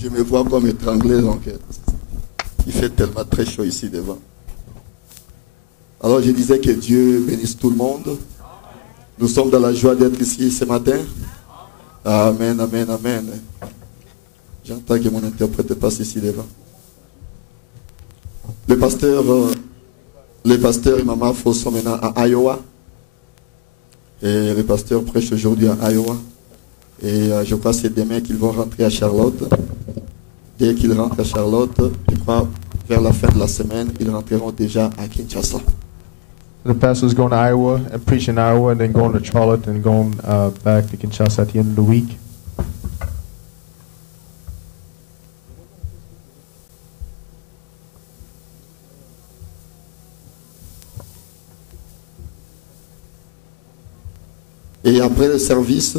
Je me vois comme étranglé, donc il fait tellement très chaud ici devant. Alors je disais que Dieu bénisse tout le monde. Nous sommes dans la joie d'être ici ce matin. Amen, amen, amen. J'entends que mon interprète passe ici devant. Le pasteur et Maman Fos sont maintenant à Iowa. Et le pasteur prêche aujourd'hui à Iowa. Et je crois que c'est demain qu'ils vont rentrer à Charlotte. Dès qu'ils rentrent à Charlotte, je crois vers la fin de la semaine, ils rentreront déjà à Kinshasa. The pastor's going to Iowa and preach in Iowa, and then going to Charlotte and going back to Kinshasa at the end of the week. Et après le service,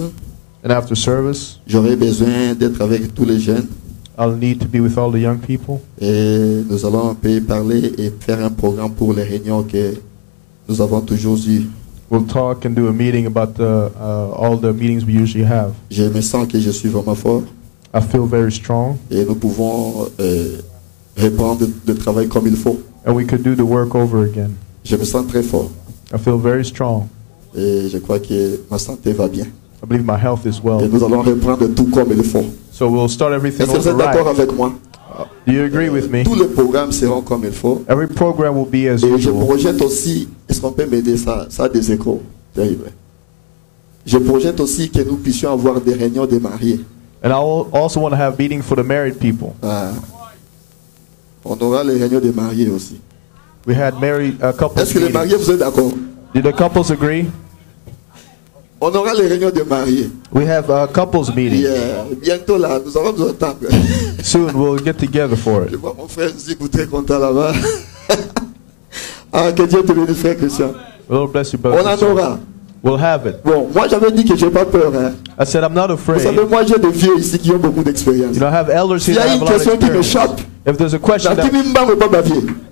And after service, j'aurai besoin d'être avec tous les jeunes. I'll need to be with all the young people. Et nous allons un peu parler et faire un programme pour les réunions que nous avons toujours eues. We'll talk and do a meeting about all the meetings we usually have. Je me sens que je suis vraiment fort. I feel very strong, Et nous pouvons reprendre le travail comme il faut. and we could do the work over again. Je me sens très fort. I feel very strong. Et je crois que ma santé va bien. I believe my health is Et well. nous allons reprendre tout comme il faut. So we'll start everything Est-ce que vous over êtes d'accord right. avec moi? Do you agree with me? Tous les programmes seront comme il faut. Every program will be as Et je usual. projette aussi, est-ce qu'on peut m'aider ça? Ça a des échos terribles. Je projette aussi que nous puissions avoir des réunions des mariés. And I also want to have meeting for the married people. Ah. On aura les réunions des mariés aussi. We had married couples Est-ce que les mariés, meetings. vous êtes d'accord? Did the couples agree? On aura les réunions des mariés. We have a couples meeting. Yeah. Bientôt là, nous allons nous entendre. Soon we'll get together for Je it. vois mon frère Zigou très content là-bas. Ah, que Dieu te bénisse, frère Christian. The Lord bless you, On brother. en aura. We'll have it. Bon, moi j'avais dit que je n'ai pas peur. Hein. I said I'm not Vous afraid. savez, moi j'ai des vieux ici qui ont beaucoup d'expérience. You know, I have elders S'il here y that a have une a lot of question qui experience. m'échappe, If there's a question la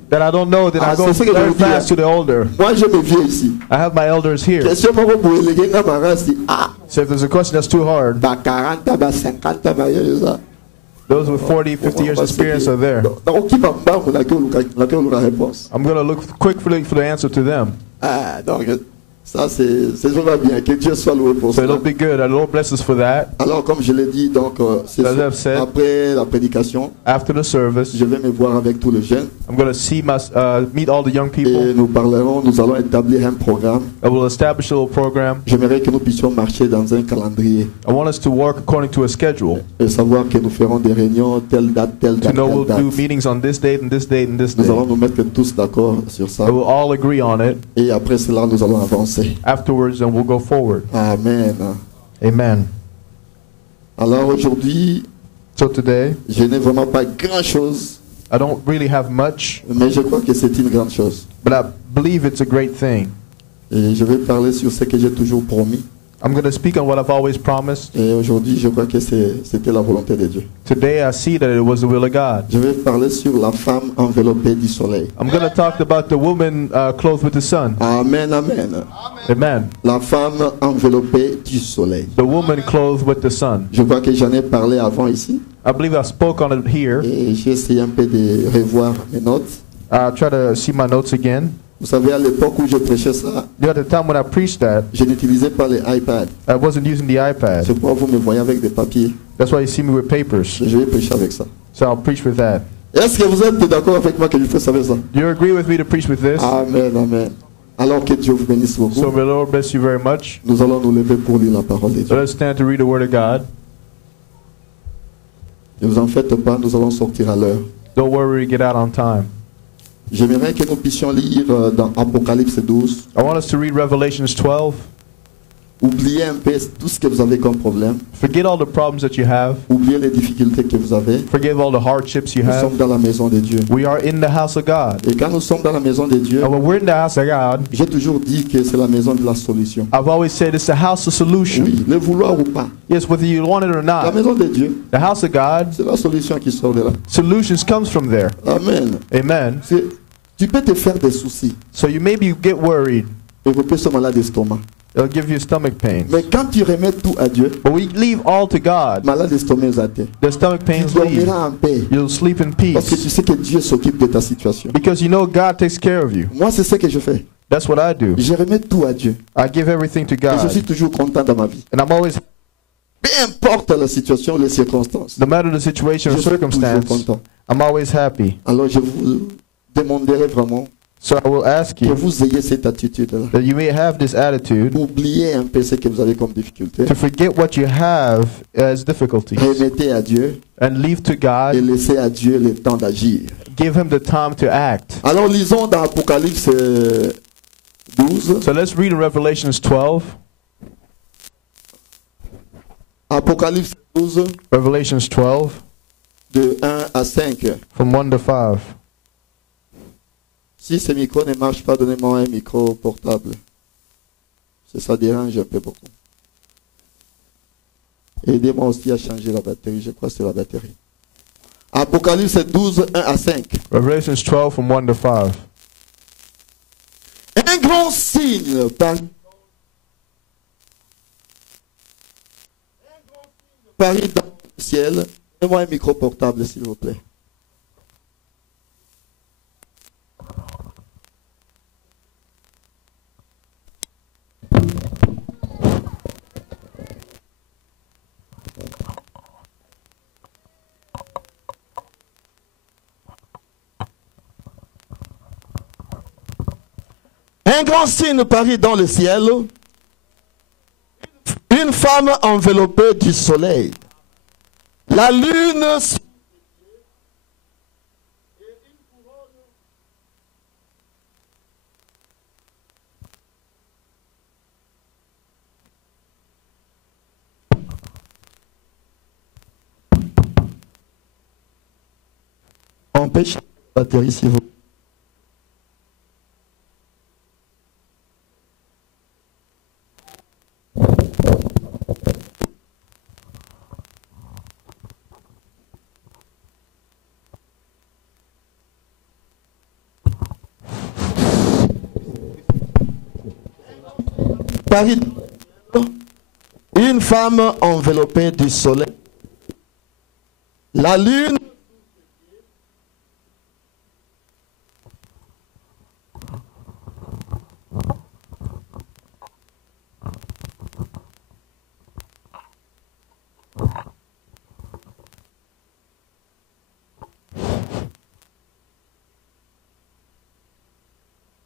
that I don't know, then Ah, I go c'est ce que je very veux dire. fast to the older. moi j'ai mes vieux ici. I have my elders here. Question pour vous éléguer dans ma race, ah, So if there's a question that's too hard, bah 40, bah 50, bah ça. those with 40, 50 years experience are there. Donc, qui va me battre, on a la réponse. I'm going to look quickly for the answer to them. Ah, donc, ça c'est ça va bien. Que Dieu soit loué pour So ça. it'll be good. The Lord bless us for that. Alors, comme je l'ai dit, donc, c'est As I've said, après la prédication, after the service, je vais me voir avec tous les jeunes I'm going to meet all the young et people. nous allons établir un programme. I will establish a little program. J'aimerais que nous puissions marcher dans un calendrier I want us to work according to a schedule. et savoir que nous ferons des réunions telle date, telle To date, know we'll telle do date. meetings on this date and this date and this Nous allons date. nous mettre tous d'accord sur ça I will all agree on it. et après cela, nous allons avancer. Afterwards, and we'll go forward. Amen. Amen. Alors aujourd'hui, So today, je n'ai vraiment pas grand-chose, I don't really have much, mais je crois que c'est une grande chose. but I believe it's a great thing. Et je vais parler sur ce que j'ai toujours promis. I'm going to speak on what I've always promised. Et aujourd'hui, je crois que c'était la volonté de Dieu. Today, I see that it was the will of God. Je vais parler sur la femme enveloppée du soleil. I'm going to talk about the woman clothed with the sun. Amen, amen. Amen. La femme enveloppée du soleil. The woman clothed with the sun. Je crois que j'en ai parlé avant ici. I believe I spoke on it here. Et j'ai essayé un peu de revoir mes notes. I'll try to see my notes again. Vous savez, à l'époque où je prêchais ça, You know, at the time when I preached that, je n'utilisais pas les iPads. I wasn't using the C'est iPad. pourquoi vous me voyez avec des papiers. That's why you see me with papers. Je vais prêcher avec ça. So I'll preach with that. Est-ce que vous êtes d'accord avec moi que je fais avec ça? Do you agree with me to preach with this? Amen, amen. Alors que Dieu vous bénisse So beaucoup. may the Lord bless you very much. Nous allons nous lever pour lire la parole de Dieu. Let us stand to read the Word of God. Ne vous en faites pas, nous allons sortir à l'heure. Don't worry, get out on time. J'aimerais que nous puissions lire dans Apocalypse 12. I want us to read Revelations 12. Oubliez un peu tout ce que vous avez comme problème. Forget all the problems that you have. Oubliez les difficultés que vous avez. Forgive all the hardships you Nous have. sommes dans la maison de Dieu. We are in the house of God. Et quand nous sommes dans la maison de Dieu, And when we're in the house of God, j'ai toujours dit que c'est la maison de la solution. I've always said it's the house of solution. Oui, le vouloir ou pas. Yes, whether you want it or La not. maison de Dieu, The house of God, c'est la solution qui sort de là. solutions comes from there. Amen. Amen. Tu peux te faire des soucis. So you maybe get worried. Et vous pouvez se malade d'estomac. It'll give you stomach pains. Mais quand tu remets tout à Dieu, But we leave all to God. malade d'estomac zaté. The stomach Tu pains leave. dormiras en paix. You'll sleep in Parce que peace tu sais que Dieu s'occupe de ta situation. because you know God takes care of you. Moi, c'est ce que je fais. That's what I do. Je remets tout à Dieu. I give everything to Et je suis God. toujours content dans ma vie. And I'm always, Peu importe la situation, les circonstances. no matter the situation or Je suis toujours circumstance, content. I'm always happy. Alors je vous demanderai vraiment So I will ask que you vous ayez cette attitude-là. that you may have this attitude Oubliez un peu ce que vous avez comme difficulté. to forget what you have as difficulties Remettez à Dieu and leave to et God. laissez à Dieu le temps d'agir. Give Him the time to act. Alors lisons dans Apocalypse 12. So let's read in Revelations 12. Apocalypse 12, Revelations 12 de 1 à 5. from 1 to 5. Si ce micro ne marche pas, donnez-moi un micro portable. Ça dérange un peu beaucoup. Aidez-moi aussi à changer la batterie. Je crois que c'est la batterie. Apocalypse 12, 1 à 5. Revelations 12 from 1 to 5. Un grand signe parut dans le ciel. Donnez-moi un micro portable, s'il vous plaît. Un grand signe parut dans le ciel, une femme enveloppée du soleil, la lune empêche la batterie, s'il vous plaît. Parut une femme enveloppée du soleil, la lune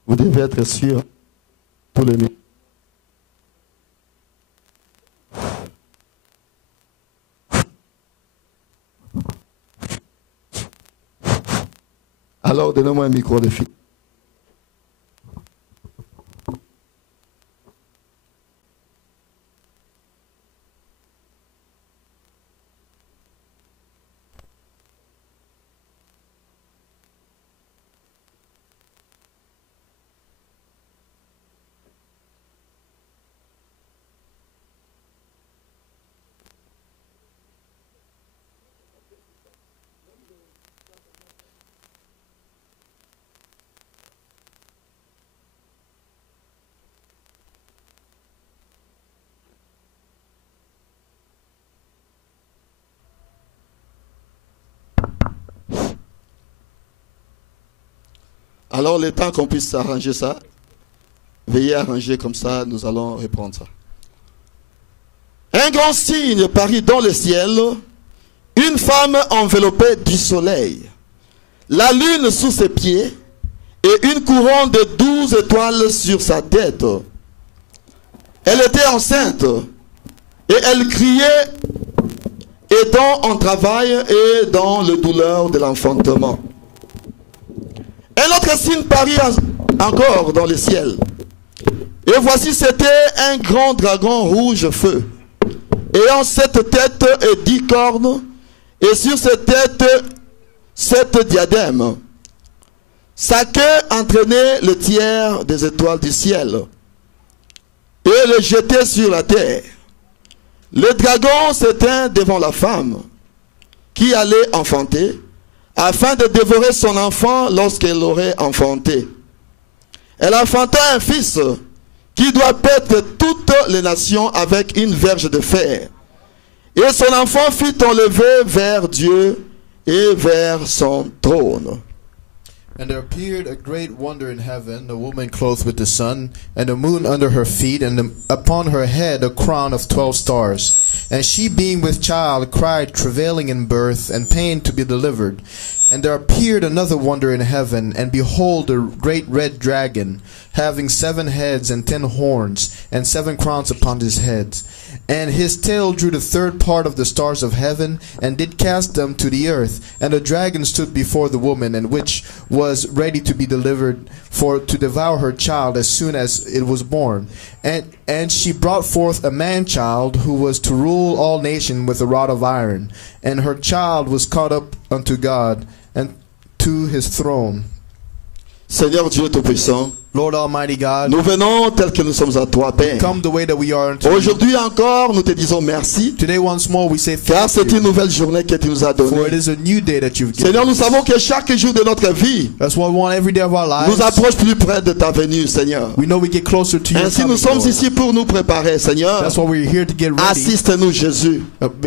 vous devez être sûr tous les minutes. Alors, donnez-moi un micro de fille. Alors, le temps qu'on puisse arranger ça, veillez à arranger comme ça, nous allons reprendre ça. Un grand signe parut dans le ciel, une femme enveloppée du soleil, la lune sous ses pieds et une couronne de 12 étoiles sur sa tête. Elle était enceinte et elle criait, étant en travail et dans le douleur de l'enfantement. Un autre signe parut encore dans le ciel. Et voici, c'était un grand dragon rouge feu, ayant 7 têtes et 10 cornes, et sur ses têtes 7 diadèmes. Sa queue entraînait le tiers des étoiles du ciel, et le jetait sur la terre. Le dragon s'éteint devant la femme, qui allait enfanter, afin de dévorer son enfant lorsqu'elle l'aurait enfanté. Elle enfanta un fils qui doit paître toutes les nations avec une verge de fer. Et son enfant fut enlevé vers Dieu et vers son trône. And there appeared a great wonder in heaven, a woman clothed with the sun, and the moon under her feet, and upon her head a crown of 12 stars. And she, being with child, cried, travailing in birth, and pain to be delivered. And there appeared another wonder in heaven, and behold, a great red dragon, having 7 heads and 10 horns, and 7 crowns upon his heads. And his tail drew the 3rd part of the stars of heaven, and did cast them to the earth. And the dragon stood before the woman, and which was ready to be delivered, for to devour her child as soon as it was born. And she brought forth a man-child, who was to rule all nations with a rod of iron. And her child was caught up unto God, and to his throne. Seigneur Dieu Tout-Puissant, Lord Almighty God, nous venons tel que nous sommes à toi, Père. come the way that we are unto you. Aujourd'hui encore, nous te disons merci, Today once more we say car thank c'est une you, nouvelle journée que tu nous as for it donnée. is a new day that you've given Seigneur, nous us. savons que chaque jour de notre vie That's why we want every day of our lives. nous approche plus près de ta venue, Seigneur. We know we get closer to your Ainsi, coming, nous sommes Lord. ici pour nous préparer, Seigneur. That's why we're here to get ready. Assiste-nous, Jésus.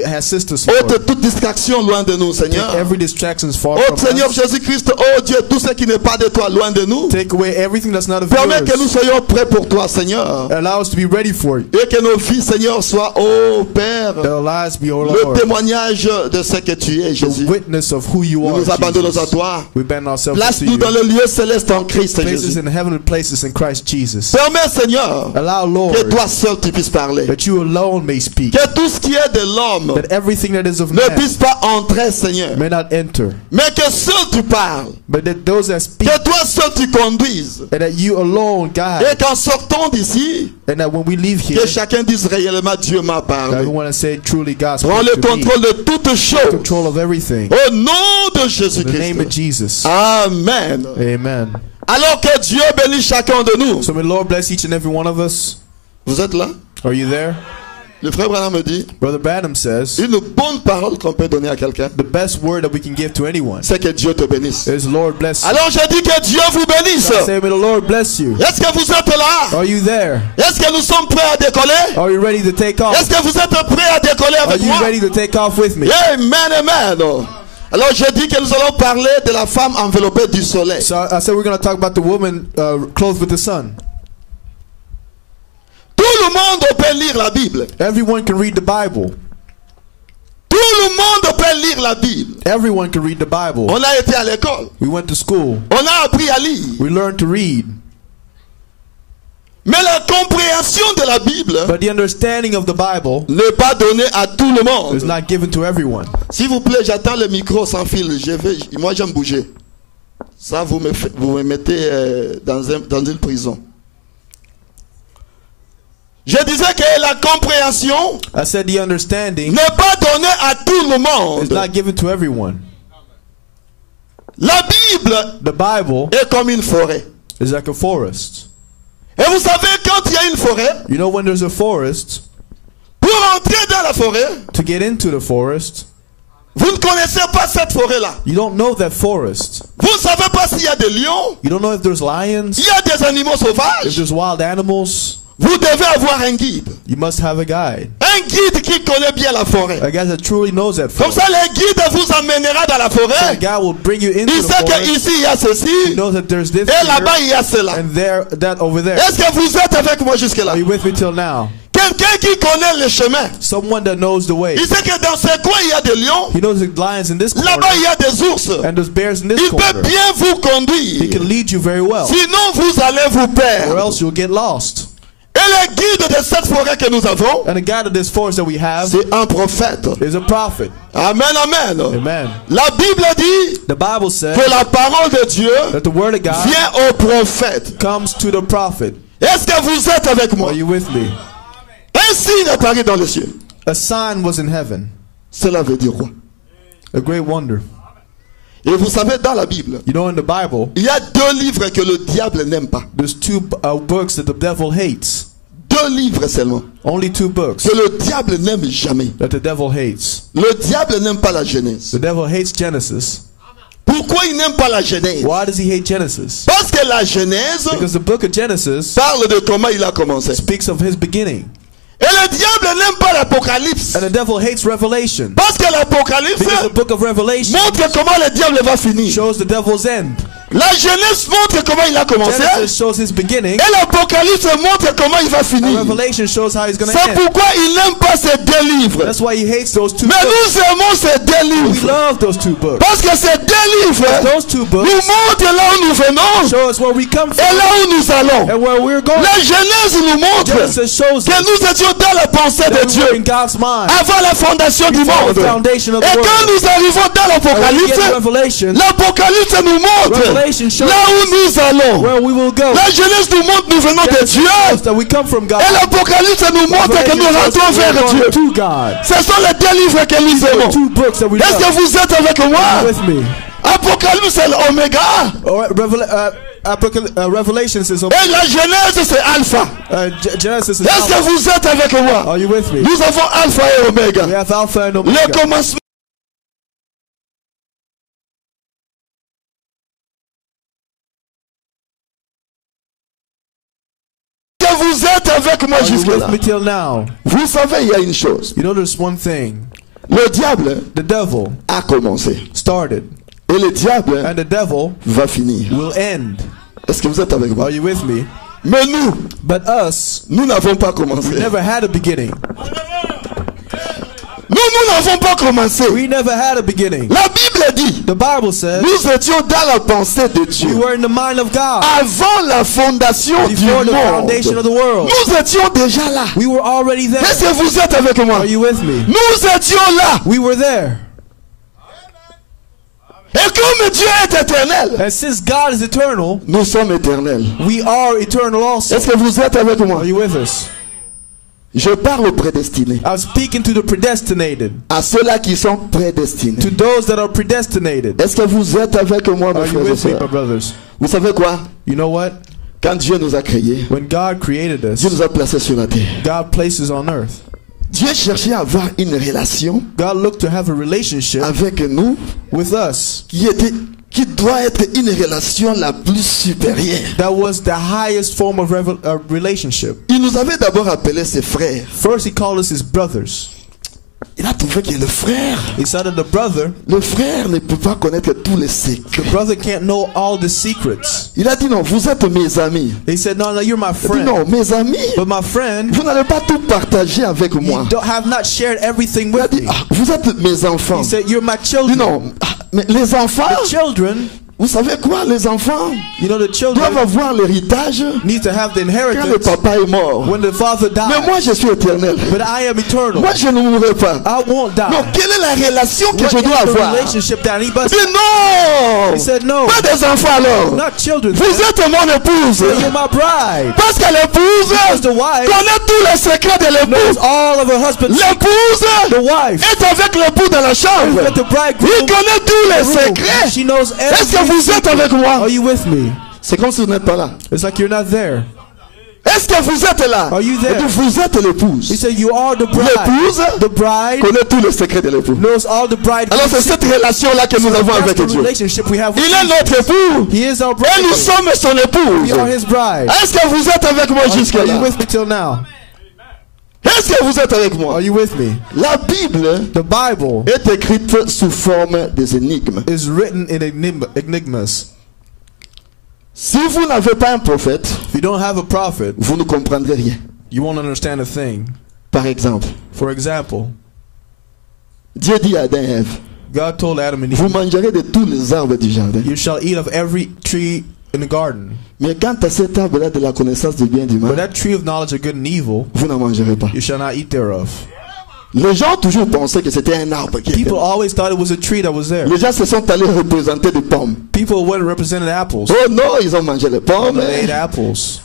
Assist us, Ôte Lord. toute distraction loin de nous, Seigneur. Take every distraction is far Ôte, from Seigneur us. Jésus-Christ, oh Dieu, tout ce qui n'est pas de toi loin de nous. Take away everything that's not of Permets que nous yours. soyons prêts pour toi, Seigneur. Allow us to be ready for you. Et que nos vies, Seigneur, soient, oh Père, That our lives be, oh le Lord, témoignage de ce que tu es, the Jésus. witness of who you Nous are, nous abandonnons à Jesus. toi. We bend ourselves to Place-nous you. dans le lieu céleste en Christ, Places Jésus. in heavenly places in Christ Jesus. Permets, Seigneur, Allow, que Lord, toi seul tu puisses parler. that you alone may speak. Que tout ce qui est de l'homme That everything that is of ne man puisse pas entrer, Seigneur. may not enter. Mais que seul tu parles. But that those that speak, Que toi seul tu conduises. and that you alone Et guide. qu'en sortant d'ici, And that when we leave here, que chacun dise réellement Dieu m'a that parlé. we want to say truly God Prends spoke le to me. contrôle de toutes choses. Control of everything. Au nom de In the name of Jésus-Christ. Jesus. Amen. Amen. Alors que Dieu bénisse chacun de nous. So may the Lord bless each and every one of us. Vous êtes là? Are you there? Le frère Branham me dit, Brother Branham says, une bonne parole qu'on peut donner à quelqu'un, the best word that we can give to anyone c'est que Dieu te bénisse. is Lord bless you. Alors je dis que Dieu vous bénisse. I say, may the Lord bless you. Est-ce que vous êtes là? Are you there? Est-ce que nous sommes prêts à décoller? Are you ready to take off? Est-ce que vous êtes prêts à décoller Are avec you moi? ready to take off with me? Amen, amen. Alors je dis que nous allons parler de la femme enveloppée du soleil. So I said we're going to talk about the woman clothed with the sun. Tout le monde peut lire la Bible. Everyone can read the Bible. Tout le monde peut lire la Bible. Everyone can read the Bible. On a été à l'école. We went to school. On a appris à lire. We learned to read. Mais la compréhension de la Bible But the understanding of the Bible n'est pas donnée à tout le monde. is not given to everyone. S'il vous plaît, j'attends le micro sans fil. Moi, j'aime bouger. Ça, vous me mettez dans une prison. Je disais que la compréhension I said the understanding n'est pas donnée à tout le is monde. not given to everyone. La Bible The Bible est comme une forêt. is like a forest. Et vous savez, quand il y a une forêt, You know, when there's a forest, pour entrer dans la forêt, to get into the forest, vous ne connaissez pas cette forêt-là. you don't know that forest. Vous ne savez pas s'il y a des lions, You don't know if there's lions, il y a des animaux if sauvages. there's wild animals. Vous devez avoir un guide. You must have a guide. Un guide qui connaît bien la forêt. A guy that truly knows that Comme forest. ça, le guide vous emmènera dans la The forêt. guy will bring you into Il the sait forest. qu'ici, il y a He ceci. knows that there's this Et là-bas, here, il y a cela. and there, that over there. Est-ce que vous êtes avec moi jusque-là? Are you with me till now? Quelqu'un qui connaît le chemin. Someone that knows the way. Il sait que dans ce coin, il y a des lions. He knows the lions in this corner Là-bas, il y a des ours. and there's bears in this Il peut corner. bien vous He conduire. can lead you very well, Sinon, vous allez vous or perdre. else you'll get lost. Et le guide de cette forêt que nous avons, And the guide of this forest that we have c'est un prophète. is a prophet. Amen, amen. Amen. La Bible dit The Bible says que la parole de Dieu that the word of God vient au prophète. comes to the prophet. Est-ce que vous êtes avec moi? Are you with me? Un signe apparut dans les cieux. A sign was in heaven, Cela veut dire quoi? a great wonder. Et vous savez, dans la Bible, You know, in the Bible, il y a 2 livres que le diable n'aime pas. there's two books that the devil hates. 2 livres seulement. Only 2 books Que le diable n'aime jamais. that the devil hates. Le diable n'aime pas la Genèse. The devil hates Genesis. Pourquoi il n'aime pas la Genèse? Why does he hate Genesis? Parce que la Genèse Because the book of Genesis parle de comment il a commencé. speaks of his beginning. Et le diable n'aime pas l'Apocalypse. And the devil hates Revelation. Parce que l'Apocalypse Because the book of Revelation montre comment le diable va finir. shows the devil's end. La Genèse montre comment il a commencé. Genesis shows his beginning. Et l'Apocalypse montre comment il va And finir. Revelation shows how he's going to C'est end. pourquoi il n'aime pas ces deux livres. That's why he hates those two Mais books. nous aimons ces deux We livres. love those two books. Parce que ces deux livres Those two books nous montrent là où nous venons show us where we come et from là où nous allons. and where we're going. La Genèse nous montre Genesis shows que us nous étions dans la pensée de that we were Dieu in God's mind avant la fondation du before monde. the foundation of Et the quand world. nous arrivons dans And when we get to l'Apocalypse, Revelation, l'Apocalypse nous montre Revelation shows là où nous allons. where we will go. La Genèse nous montre nous venons de Genesis Dieu. shows that we come from God. Et l'Apocalypse nous montre que Revelation nous shows rentrons that vers we're Dieu. going to God. Ce sont les deux livres que nous The aimons. two books that we Est-ce que love. vous êtes avec moi? With me. Apocalypse c'est l'oméga. Revelation is Et la Genèse c'est alpha. Genesis is Est-ce que Alpha. vous êtes avec moi? Are you with me? Nous avons alpha et oméga. We have Alpha and Le Omega. commencement. Est-ce que vous êtes avec moi Are you jusque-là? with me till now? Vous savez, il y a une chose. You know there's one thing. Le diable The devil a commencé. started Et le diable and the devil va finir. will end. Est-ce que vous êtes avec moi? Are you with me? Mais nous, But us, nous n'avons pas commencé. we never had a beginning. Nous n'avons pas commencé. We never had a beginning. La Bible dit, The Bible says nous étions dans la pensée de we Dieu. were in the mind of God Avant la fondation du before the foundation of monde. the world. Nous étions déjà là. We were already there. Est-ce que vous êtes avec moi? Are you with me? Nous étions là. We were there. Et comme Dieu est éternel, And since God is eternal, nous sommes éternels. we are eternal also. Est-ce que vous êtes avec moi? Are you with us? Je parle aux prédestinés. I'm speaking to the predestinated, À ceux-là qui sont prédestinés. to those that are predestinated. Est-ce que vous êtes avec moi, mes Are you frères et with me, my sœurs? brothers? Vous savez quoi? You know what? Quand Dieu nous a créés, When God created Dieu us, nous a placés sur la terre. God places on earth. Dieu cherchait à avoir une relation God looked to have a relationship avec nous with us qui doit être une relation la plus supérieure. that was the highest form of relationship. Il nous avait d'abord appelé ses frères. First, he called us his brothers. Il a trouvé que le frère He said that the brother ne peut pas connaître tous les secrets. can't know all the secrets. Il a dit non, vous êtes mes amis. He said, no, you're my Il a dit friend. non, mes amis, But my friend, vous n'allez pas tout partager avec moi. you have not shared everything Il a with dit me. ah, vous êtes mes enfants. He said, you're my Il dit children. non, ah, mais les enfants, The children, vous savez quoi, les enfants you know, the doivent children avoir l'héritage need to have the quand le inheritance papa est mort. when the father Mais dies. moi, je suis éternel. But I am eternal. Moi, je ne mourrai pas. I won't die. Donc, quelle est la relation que What je is dois the avoir? relationship that he Il must? dit non, He said, no, pas des enfants alors. not children. Vous êtes mon épouse. You're my bride. Parce que l'épouse Because the wife connaît tous les secrets de knows l'épouse. all of her husband's secrets. L'épouse The wife est avec l'époux dans la chambre. is with the bridegroom. Il connaît tous les room. secrets. She knows Est-ce que every vous êtes avec secret. moi? Are you with me? C'est comme si vous n'êtes pas là. It's like you're not there. Est-ce que vous êtes là? Are you there? Il dit, vous êtes He l'épouse. said, you are the bride. L'épouse The bride connaît tous les secrets de l'époux. knows all the bride. Alors c'est cette relation-là que nous avons That's avec the Dieu. relationship we have with Il est Jesus. notre époux. He is our Et bride. nous sommes son épouse. We are his bride. Est-ce que vous êtes avec moi Are you jusque-là? with me till now? Est-ce que vous êtes avec moi? Are you with me? La Bible The Bible est écrite sous forme des énigmes. is written in enigmas. Si vous n'avez pas un prophète, If you don't have a prophet, vous ne comprendrez rien. you won't understand a thing. Par exemple, For example, Dieu dit à Adam et Ève, God told Adam and vous Eve, mangerez de tous les arbres du jardin. you shall eat of every tree in the garden. Mais quant à cet arbre-là de la connaissance du bien et du But mal, that tree of knowledge of good and evil, vous n'en mangerez pas. you shall not eat thereof. Les gens ont toujours pensé que c'était un arbre qui était People là. always thought it was a tree that was there. Les gens se sont allés représenter des pommes. People went and represented apples. Oh non, ils ont mangé les pommes. They ate apples.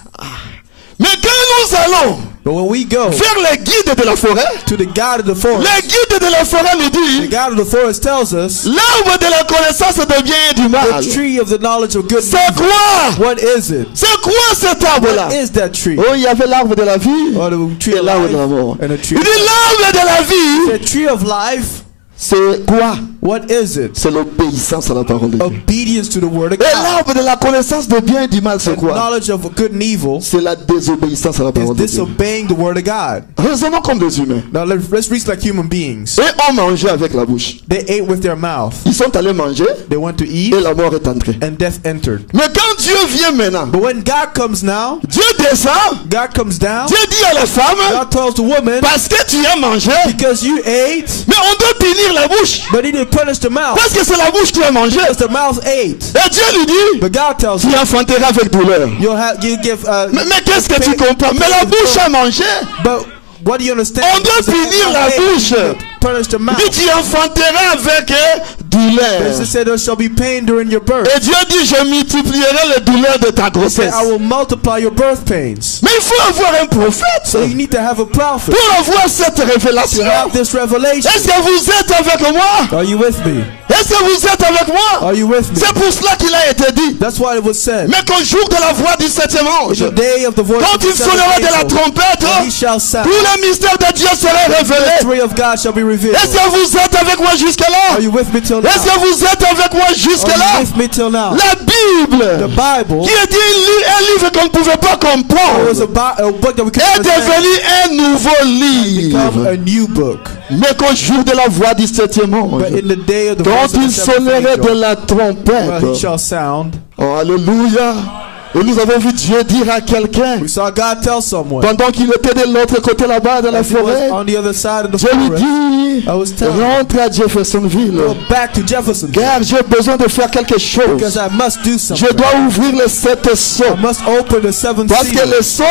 Mais quand nous allons But when we go vers les guides de la forêt, to the God of the forest, les guides de la forêt nous the disent, God of the forest tells us l'arbre de la connaissance du bien et du mal. the tree of the knowledge of good and C'est evil. quoi? What is it? C'est quoi cet arbre-là? What is that tree? Oh, il y avait l'arbre de la vie Or the tree et of l'arbre de la life mort. and the tree Il dit l'arbre de la vie, the tree of life, C'est quoi? What is it? C'est l'obéissance à la parole de Dieu. Obedience to the word of Et God. l'arbre de la connaissance de bien et du mal, c'est The quoi? knowledge of good and evil C'est la désobéissance à la is parole de Dieu. disobeying the word of God. Raisonnons comme des humains. Now let's reason like human beings. Et ont mangé avec la bouche. They ate with their mouth. Ils sont allés manger They went to eat et la mort est entrée. and death entered. Mais quand Dieu vient maintenant, But when God comes now, Dieu descend, God comes down, Dieu dit à la femme, God tells the woman, parce que tu as mangé, because you ate, mais on doit punir la bouche. but he didn't punish the mouth. Parce que c'est la bouche qui a mangé. Because the mouth ate. Et Dieu lui dit, But God tells tu you, enfanteras avec douleur. you give. Mais qu'est-ce que tu comprends? Mais la bouche a mangé. But what do you understand? On doit punir la bouche. Punish the mouth. Il dit, tu enfanteras avec douleur. It said there shall be pain during your birth. Et Dieu dit, je multiplierai les douleurs de ta And grossesse. I will multiply your birth pains. Mais il faut avoir un prophète So you need to have a prophet pour avoir cette to révélation. have this revelation. Est-ce que vous êtes avec moi? Are you with me? Est-ce que vous êtes avec moi? Are you with me? C'est pour cela qu'il a été dit. That's why it was said. Mais qu'au jour de la voix du septième ange, The day of the voice quand of the il seventh sonnera de la angel, trompette, when he shall sound, tout le mystère de Dieu sera the révélé. mystery of God shall be revealed. Est-ce que vous êtes avec moi Are jusque-là? you with me till now? Est-ce que vous êtes avec moi Are jusque-là? you with me till now? La The Bible, Bible qui est un livre qu'on ne pouvait pas was comprendre, a book that we could est understand, devenu un nouveau become a livre. new book. Mais qu'au jour de la voix du septième But ange, in the day of the quand voice of il the seventh sonnerait de angel, la well, he trompette, shall sound. oh, alléluia. Et nous avons vu Dieu dire à quelqu'un, We saw God tell someone pendant qu'il était de l'autre côté là-bas de la as he was forêt, on the other side of the Dieu lui forest, dit, I was telling rentre à Jeffersonville, go back to Jefferson car j'ai besoin de faire quelque because chose. I must do something. Je dois ouvrir les 7 sceaux, I must open the seventh parce que seal les sceaux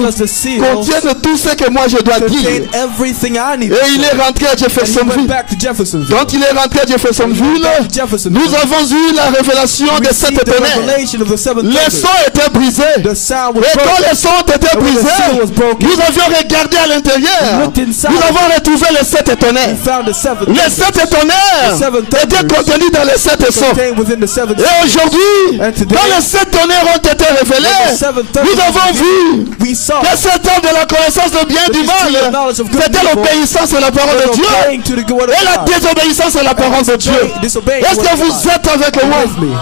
because the seals contiennent tout ce que moi je dois contain dire. everything I need. Et il est rentré à And he went Jeffersonville. back to Jeffersonville. Quand il est rentré à Jeffersonville, Jeffersonville. nous avons eu la révélation We des received 7 the tonnerres. revelation of the seventh Les thunder. sceaux étaient brisés. The sound was Et quand broken. les sceaux ont été And when the seal brisés, was broken, nous avions regardé à l'intérieur. we looked inside. Nous avons retrouvé les 7 we tonnerres. found the seventh Les 7 tonnerres The seven étaient thunders contenus dans les 7 sceaux. contained within the seventh Et aujourd'hui, And today, quand les 7 tonnerres ont été when the révélés, seventh thunder nous avons vu we saw que cet homme de la connaissance de bien et du the tree of mal, knowledge of good and c'était evil l'obéissance à la parole de Dieu obeying to the word of et la God. désobéissance à la parole de Dieu. Disobeying the Est-ce word que of vous God. êtes avec Are you moi? with me?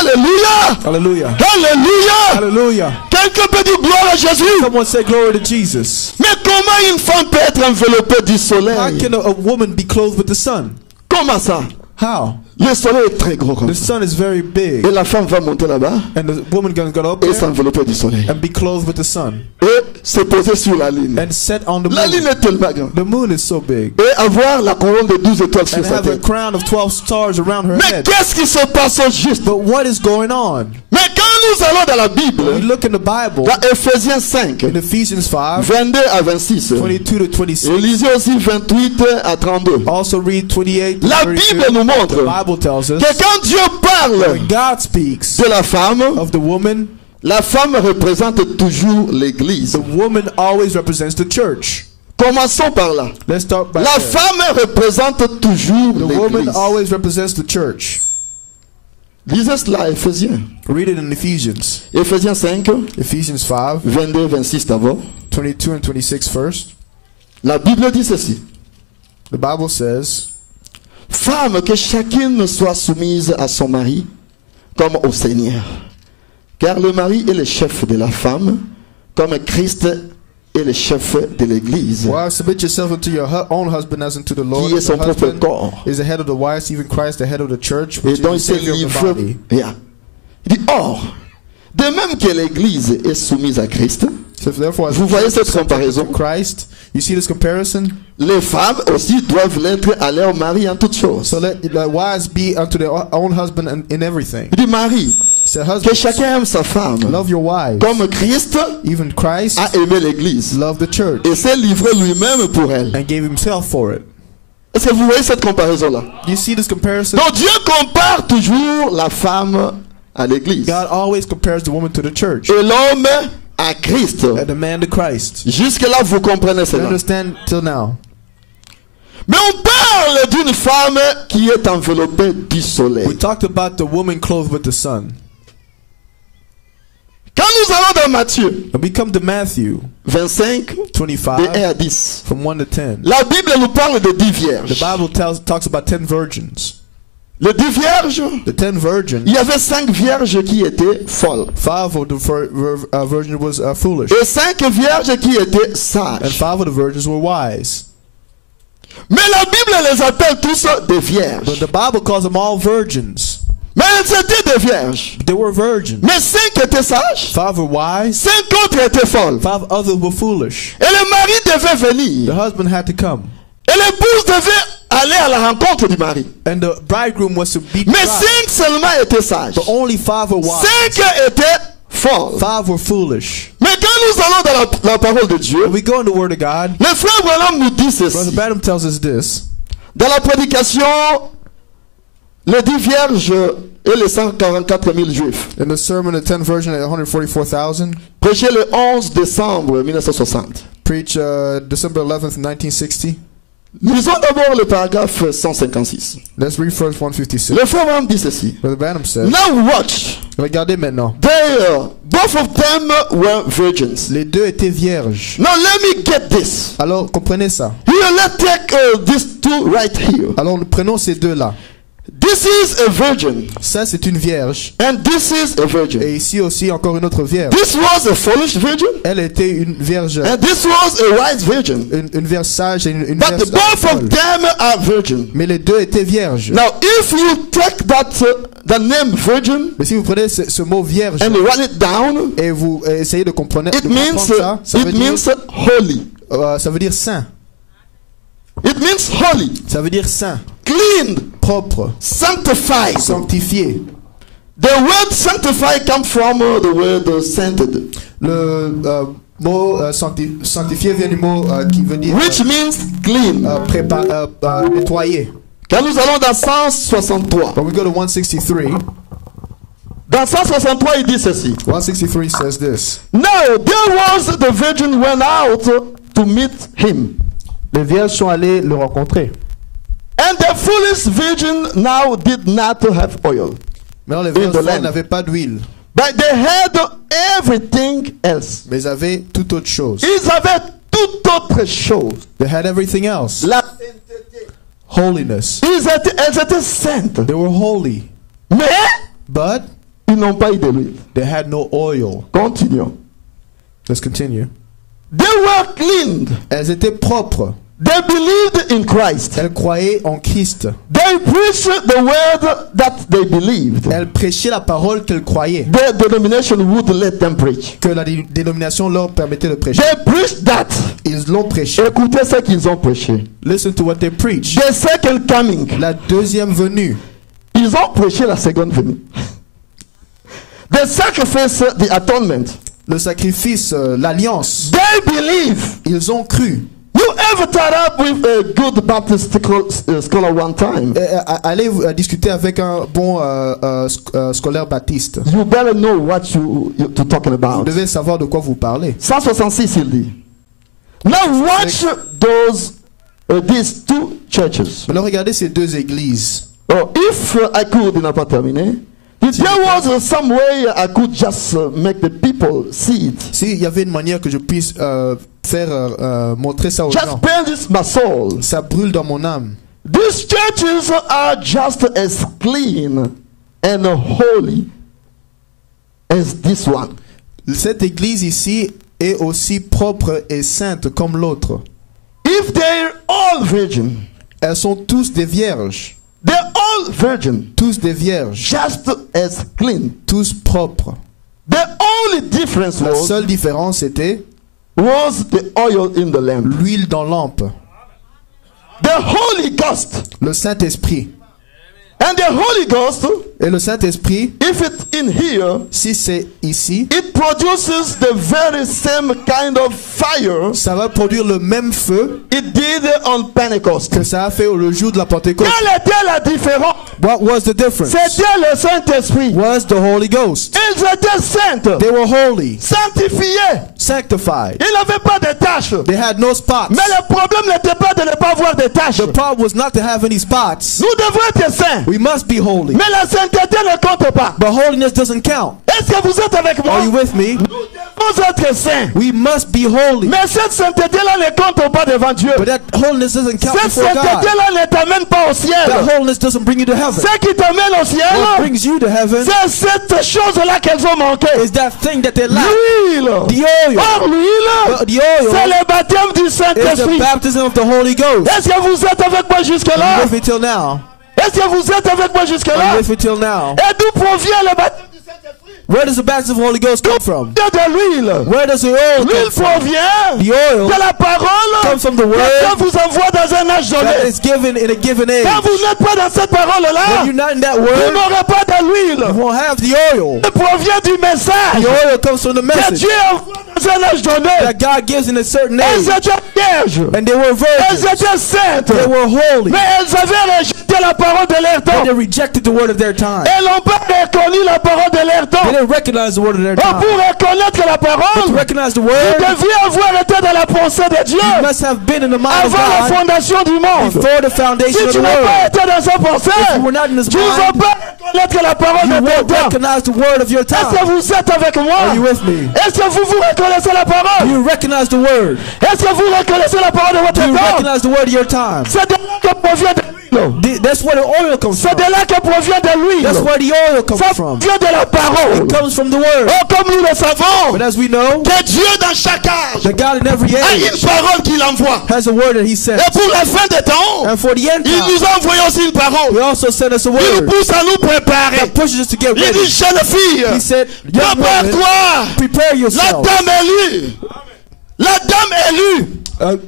Alléluia! Hallelujah. Alléluia! Hallelujah. Quelqu'un peut dire gloire à Jésus. Someone say glory to Jesus. Mais comment une femme peut être enveloppée du How soleil? can a woman be clothed with the sun? Comment ça? How? Le soleil est très gros comme The ça. sun is very big. Et la femme va monter là-bas And the woman gonna go up et there s'envelopper du soleil. and be clothed with the sun. Et se poser sur la ligne. And set on the La ligne moon. est tellement grande. The moon is so big. Et avoir la couronne de 12 étoiles sur And sa have a tête. crown of 12 stars around her Mais head. qu'est-ce qui se passe au juste? But what is going on? Mais quand nous allons dans la We Bible, look in the Bible, dans Ephésiens 5, in Ephesians 5, 22 à 26, 22 to et 26. lisez aussi 28 à 32. Also read 28 to La 32. Bible nous montre The Bible tells us que quand Dieu parle when God speaks de la femme, of the woman, la femme représente toujours l'Église. the woman always represents the church. Commençons par là. Let's start by La there. femme représente toujours The woman l'Église. always represents the church. Lisez cela, Ephésiens. Read it in Ephesians. Ephésiens 5, Ephesians 5, 22, 26 d'abord. 22 and 26 first. La Bible dit ceci. The Bible says, Femme, que chacune soit soumise à son mari comme au Seigneur. Car le mari est le chef de la femme, comme Christ est le chef de l'Église, Wives, submit yourself unto your own husband as unto the Lord. qui est The son propre husband corps. is the head of the wives, even Christ the head of the church, Et which is donc the il s'est Savior of the livré. body. Yeah. Il dit, or, de même que l'Église est soumise à Christ, So therefore, as vous the voyez church is cette comparaison? subject to Christ, you see this comparison? Les femmes aussi doivent l'être à leur mari en toutes choses. So let the wives be unto their own husband in everything. Il dit, mari, Say, que husbands, chacun aime sa femme, love your wives. comme Christ Even Christ a aimé l'Église loved the church et s'est livré lui-même pour elle. and gave himself for it. Est-ce que vous voyez cette comparaison-là? You see this comparison? Donc Dieu compare toujours la femme à l'Église God always compares the woman to the church et l'homme à Christ. and the man to Christ. Jusque-là, vous comprenez You cela. understand till now? Mais on parle d'une femme qui est enveloppée du soleil. We talked about the woman clothed with the sun. Quand nous allons dans Matthieu When we come to Matthew 25, de 25, 1 à 10. from 1 to 10. La Bible nous parle de 10 The vierges. Bible talks about 10 virgins. Les 10 vierges, The 10 virgins, il y avait 5 vierges qui étaient folles. 5 of the virgins was foolish, Et 5 vierges qui étaient and sages. 5 of the virgins were wise. Mais la Bible les appelle tous des But vierges. the Bible calls them all virgins. Mais elles étaient des vierges. They were virgins. Mais 5 étaient sages. 5 were wise, 5 autres étaient folles. 5 others were foolish. Et le mari devait The venir. husband had to come, Et l'épouse devait aller à la rencontre du mari. and the bridegroom was to be Mais bride. 5 seulement étaient sages. But only 5 were wise. 5 étaient folles. 5 were foolish. Mais quand nous allons dans la parole de Dieu, When we go in the Word of God, le frère Branham nous dit Brother ceci. Branham tells us this. Dans la prédication, les 10 vierges et les 144 000 juifs, In the sermon, the 10 virgin at 144,000, prêché le 11 décembre 1960. preached December 11th, 1960. Lisons d'abord le paragraphe 156. Let's read verse 156. Le frère Branham dit ceci. Brother Branham says, Now watch. regardez maintenant. Both of them were virgins. Les deux étaient vierges. Now let me get this. Alors, comprenez ça. Here, let's take these two right here. Alors, prenons ces deux-là. This is a virgin. Ça, c'est une vierge. And this is a virgin. Et ici aussi, encore une autre vierge. This was a foolish virgin. Elle était une vierge, And this was a wise virgin. une vierge sage et une But vierge both folle. of them are virgin. Mais les deux étaient vierges. Now, if you take the name virgin Mais si vous prenez ce mot vierge and write it down, et vous essayez de comprendre, it means ça veut dire, holy. ça veut dire saint. It means holy, Ça veut dire saint, clean, propre, sanctified. sanctifié. The word sanctify comes from the word scented, Le mot sanctifié vient du mot qui veut dire which means clean. nettoyer. Quand nous allons dans 163, When we go to 163, dans 163 il dit ceci. 163 says this. Now there was the virgin went out to meet him. Les vierges sont allées le rencontrer. And the foolish virgin now did not have oil, Maintenant, les In vierges the folles land. n'avaient pas d'huile, but they had everything else. mais ils avaient toute autre chose. Ils avaient toute autre chose. They had everything else. La- Holiness. elles étaient saintes, They were holy, mais but ils n'ont pas eu de l'huile. they had no oil. Continuons. Let's continue. They were cleaned. Elles étaient propres. They believed in Christ. Elles croyaient en Christ. They preached the word that they believed. Elles prêchaient la parole qu'elles croyaient, Their denomination would let them preach. que la dénomination leur permettait de prêcher. They preached that. Ils l'ont prêché. Écoutez ce qu'ils ont prêché. Listen to what they preach. The second coming. La deuxième venue. Ils ont prêché la seconde venue. The sacrifice, the atonement. Le sacrifice, l'alliance. They believe. Ils ont cru. You ever tied up with a good Baptist scholar one time? Allez discuter avec un bon scolaire baptiste. You better know what you're talking Vous about. devez savoir de quoi vous parlez. 166 il dit. Now watch these two churches. Maintenant, regardez ces deux églises. Oh, if I could, il n'a pas terminé. If there was some way I could just make the people see it. S'il y avait une manière que je puisse faire montrer ça aux gens, Just burns my soul. ça brûle dans mon âme. These churches are just as clean and holy as this one. Cette église ici est aussi propre et sainte comme l'autre. If they're all virgin, Elles sont tous des vierges. they're all virgin, Tous des vierges. just as clean. Tous propres. The only difference La was seule différence était the oil in the lamp. l'huile dans lampe. The Holy Ghost. Le Saint-Esprit. And the Holy Ghost, Et le Saint-Esprit, if it's in here, si c'est ici, it produces the very same kind of fire ça va produire le même feu it did on Pentecost. que ça a fait le jour de la Pentecôte. Quelle était la différence? What was the difference? C'était le Saint-Esprit. Was the Holy Ghost. Ils étaient saints, They were holy, sanctifiés. sanctified. Ils n'avaient pas de tâches. They had no spots. Mais le problème n'était pas de ne pas avoir de tâches. The problem was not to have any spots. Nous devons être saints. We must be holy. Mais la sainteté ne compte pas. But holiness doesn't count. Est-ce que vous êtes avec moi? Are you with me? Nous devons être saints. We must be holy. Mais cette sainteté-là ne compte pas devant Dieu. But that holiness doesn't count Cette before God. sainteté-là ne t'amène pas au ciel. That holiness doesn't bring you to heaven. Ce qui t'amène au ciel, What brings you to heaven c'est cette chose-là qu'elles ont manqué. is that thing that they lack. L'huile. The oil. Or l'huile, The oil c'est le baptême du is the Saint-Esprit. baptism of the Holy Ghost. Est-ce que vous êtes avec moi Are jusque-là? you with me till now? Est-ce que vous êtes avec moi Are jusque-là? you with me till now? Et d'où provient le baptême du Saint-Esprit? Where does the baptism of the Holy Ghost come from? De l'huile. Where does the oil L'huile come from? provient The oil de la parole comes from the que Dieu word vous envoie dans un âge that donné. is given in a given age. Quand vous n'êtes pas dans cette When parole-là, you're not in that vous word, n'aurez pas de you l'huile. won't have the oil. Elle provient du message The oil comes from the que message Dieu envoie dans un âge donné. that God gives in a certain Elles age. étaient vierges. And they were Elles virgins. étaient saintes. They were holy. Mais elles avaient rejeté la parole de leur But they temps. rejected the word of their time. Elles n'ont pas reconnu la parole de leur They temps. didn't recognize the word of their Oh, time. pour reconnaître la To parole, recognize the vous word, deviez avoir été dans la pensée de Dieu you must have been in the mind of avant la God fondation du monde. before the Si foundation of tu the n'as pas world. été dans sa pensée, If you were not in his tu ne vas mind, pas reconnaître la parole you de ton won't temps. recognize the word of your Est-ce que time. vous êtes avec Are moi? you with me? Est-ce que vous reconnaissez la parole? You recognize the word. Est-ce que vous reconnaissez la parole de votre You temps? recognize the word of your time. C'est de là que provient de l'huile. That's where the oil comes C'est from. de là que provient de l'huile. That's where the oil comes Ça from. vient de la parole. It comes from the word. Oh, comme nous le savons, But as we know, que Dieu dans chaque âge that God in every a age une parole qu'il envoie. has a word that he sends. Et pour la fin des temps, And for the end il time, nous a envoyé aussi une he parole. also sent us a Il nous word pousse à nous préparer. that pushes us to get Il dit, ready. jeune fille, He said, young woman, prépare-toi. prepare La yourself. dame élue. La dame élue.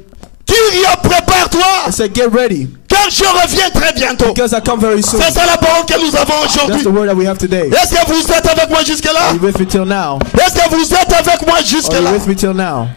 Kyria, prépare-toi. I said, get ready, Car je reviens très bientôt. because I come very soon. C'est ça la parole que nous avons That's aujourd'hui. the word that we have today. Est-ce que vous êtes avec moi jusque-là? Are you with me till now? Est-ce que vous êtes avec moi Are you jusque-là? with me till now?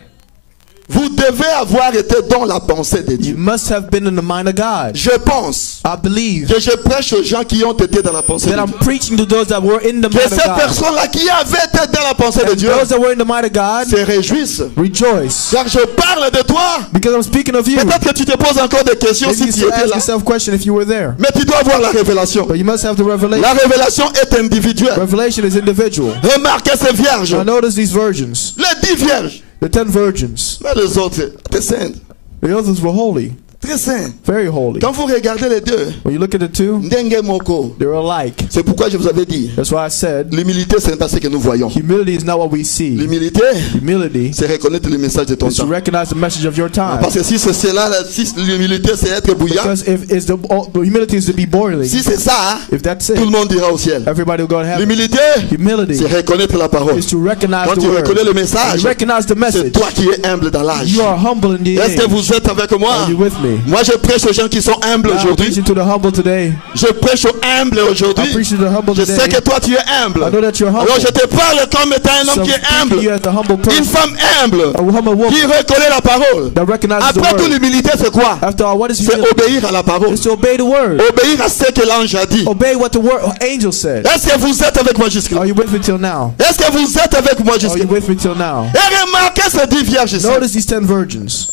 Vous devez avoir été dans la pensée de You Dieu. must have been in the mind of God. Je pense I believe que je prêche aux gens qui ont été dans la pensée de that I'm Dieu. preaching to those that were in the Que mind of ces God. personnes-là qui avaient été dans la pensée de And Dieu those that were in the mind of God, se réjouissent. rejoice. Car je parle de toi. Because I'm speaking of you. Peut-être que tu te poses encore des questions Maybe si you tu still étais ask là. yourself a question if you were there. Mais tu dois avoir la révélation. But you must have the revelation. La révélation est individuelle. Revelation is individual. Remarquez ces vierges. Now notice these virgins. Les 10 vierges. The 10 virgins. Mais les autres, très saintes. The others were holy. Très saints. Very holy. Quand vous regardez les deux, When you look at the two, Ndenge Moko. they're alike. C'est pourquoi je vous avais dit, That's why I said l'humilité, ce n'est pas ce que nous voyons. humility is not what we see. L'humilité, Humility c'est reconnaître le message de ton is to temps. recognize the message of your time. Parce que si c'est cela, si l'humilité, c'est être bouillant, Because if it's the humility is to be boiling, si c'est ça, if that's tout le it, monde ira au ciel. everybody will go to heaven. L'humilité, Humility c'est reconnaître la parole. is to recognize Quand the tu reconnais word. le When message, you recognize the c'est message, toi qui es humble dans l'âge. you are humble in the Est-ce que age. vous êtes avec moi? Are you with me? Moi, je prêche aux gens qui sont humbles I'm aujourd'hui. preaching to the humble today. Je prêche aux humbles I'm aujourd'hui. preaching to the humble Je sais today. que toi, tu es humble. I know that you're humble. Alors, je te parle comme étant un So homme qui I'm est speaking humble. to you as a humble Une person, femme humble. a humble woman Qui reconnaît la parole. that recognizes the Après tout, word. l'humilité, c'est quoi? After all, what is C'est humility? obéir à la parole. It's to obey the word. Obéir à ce que l'ange a dit. Obey what the word angel said. Est-ce que vous êtes avec moi jusque-là? Are you with me till now? Est-ce que vous êtes avec moi Are you jusque-là? with me till now? Et remarquez ces 10 vierges ici. Notice these 10 virgins.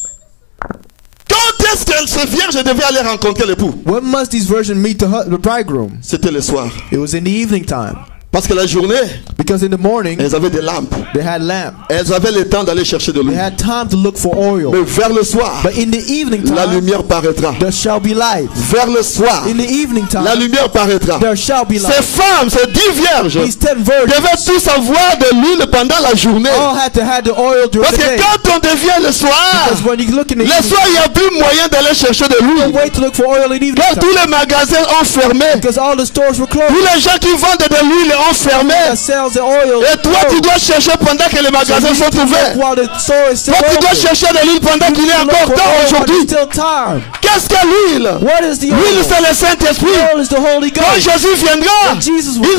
Quand est-ce que ces vierges devaient aller rencontrer l'époux? When must these virgins meet the bridegroom? C'était le soir. It was in the evening time. Parce que la journée, Because in the morning, elles avaient des lampes. they had lamp. Elles avaient le temps d'aller chercher de They l'huile. had time to look for oil. Mais vers le soir, But in the evening la time, lumière paraîtra. there shall be light. Vers le soir, In the evening la time, lumière paraîtra. there shall be Ces light. femmes, ces 10 vierges, These 10 virgins devaient tous avoir de l'huile pendant la journée. all had to have the oil during Parce the que day. quand on devient le soir, Because when you look in the le evening, soir, il n'y a plus moyen d'aller chercher de you l'huile. wait to look for oil in the evening Car tous time. les magasins ont fermé. Because all the stores were closed. Tous les gens qui vendent de l'huile ont fermé. that sells the oil. Et toi, tu dois chercher pendant que les magasins sont ouverts. While the store is still Toi, tu dois open. chercher de l'huile pendant qu'il est Look encore for temps oil while aujourd'hui. it's still time. Qu'est-ce que l'huile? What is the L'huile, oil? c'est le Saint-Esprit. The oil is the Holy Quand Ghost. Jésus viendra, When Jesus will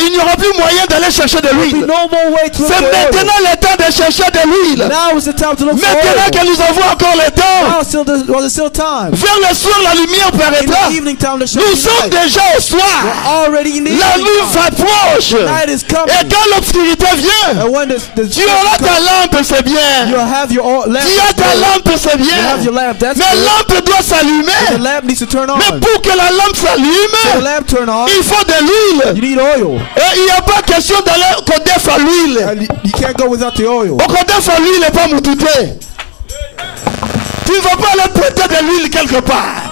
il n'y aura plus moyen d'aller chercher de There'll be l'huile. no more way to look C'est for oil. maintenant le temps de chercher de l'huile. Now is the time to look for Maintenant oil. que nous avons encore le temps, Now is still there's still time. vers le soir, la lumière In paraîtra. the evening time, the shall Nous be sommes light. déjà au soir. Already in the La evening nuit time. s'approche. Night is Et coming. quand l'obscurité vient, And when the tu auras ta lampe, c'est bien. you'll have your lamp. Tu as ta lampe, c'est You have your bien. lamp. That's Mais good. lampe doit The s'allumer. lamp needs to turn on. Mais pour que la lampe For the s'allume, lamp turn on, il faut de l'huile. you need oil. Et il n'y a pas question d'aller au Codef à l'huile. And you can't go without the oil. Au Codef à l'huile n'est pas moutouté. Tu ne vas pas aller prêter de l'huile quelque part.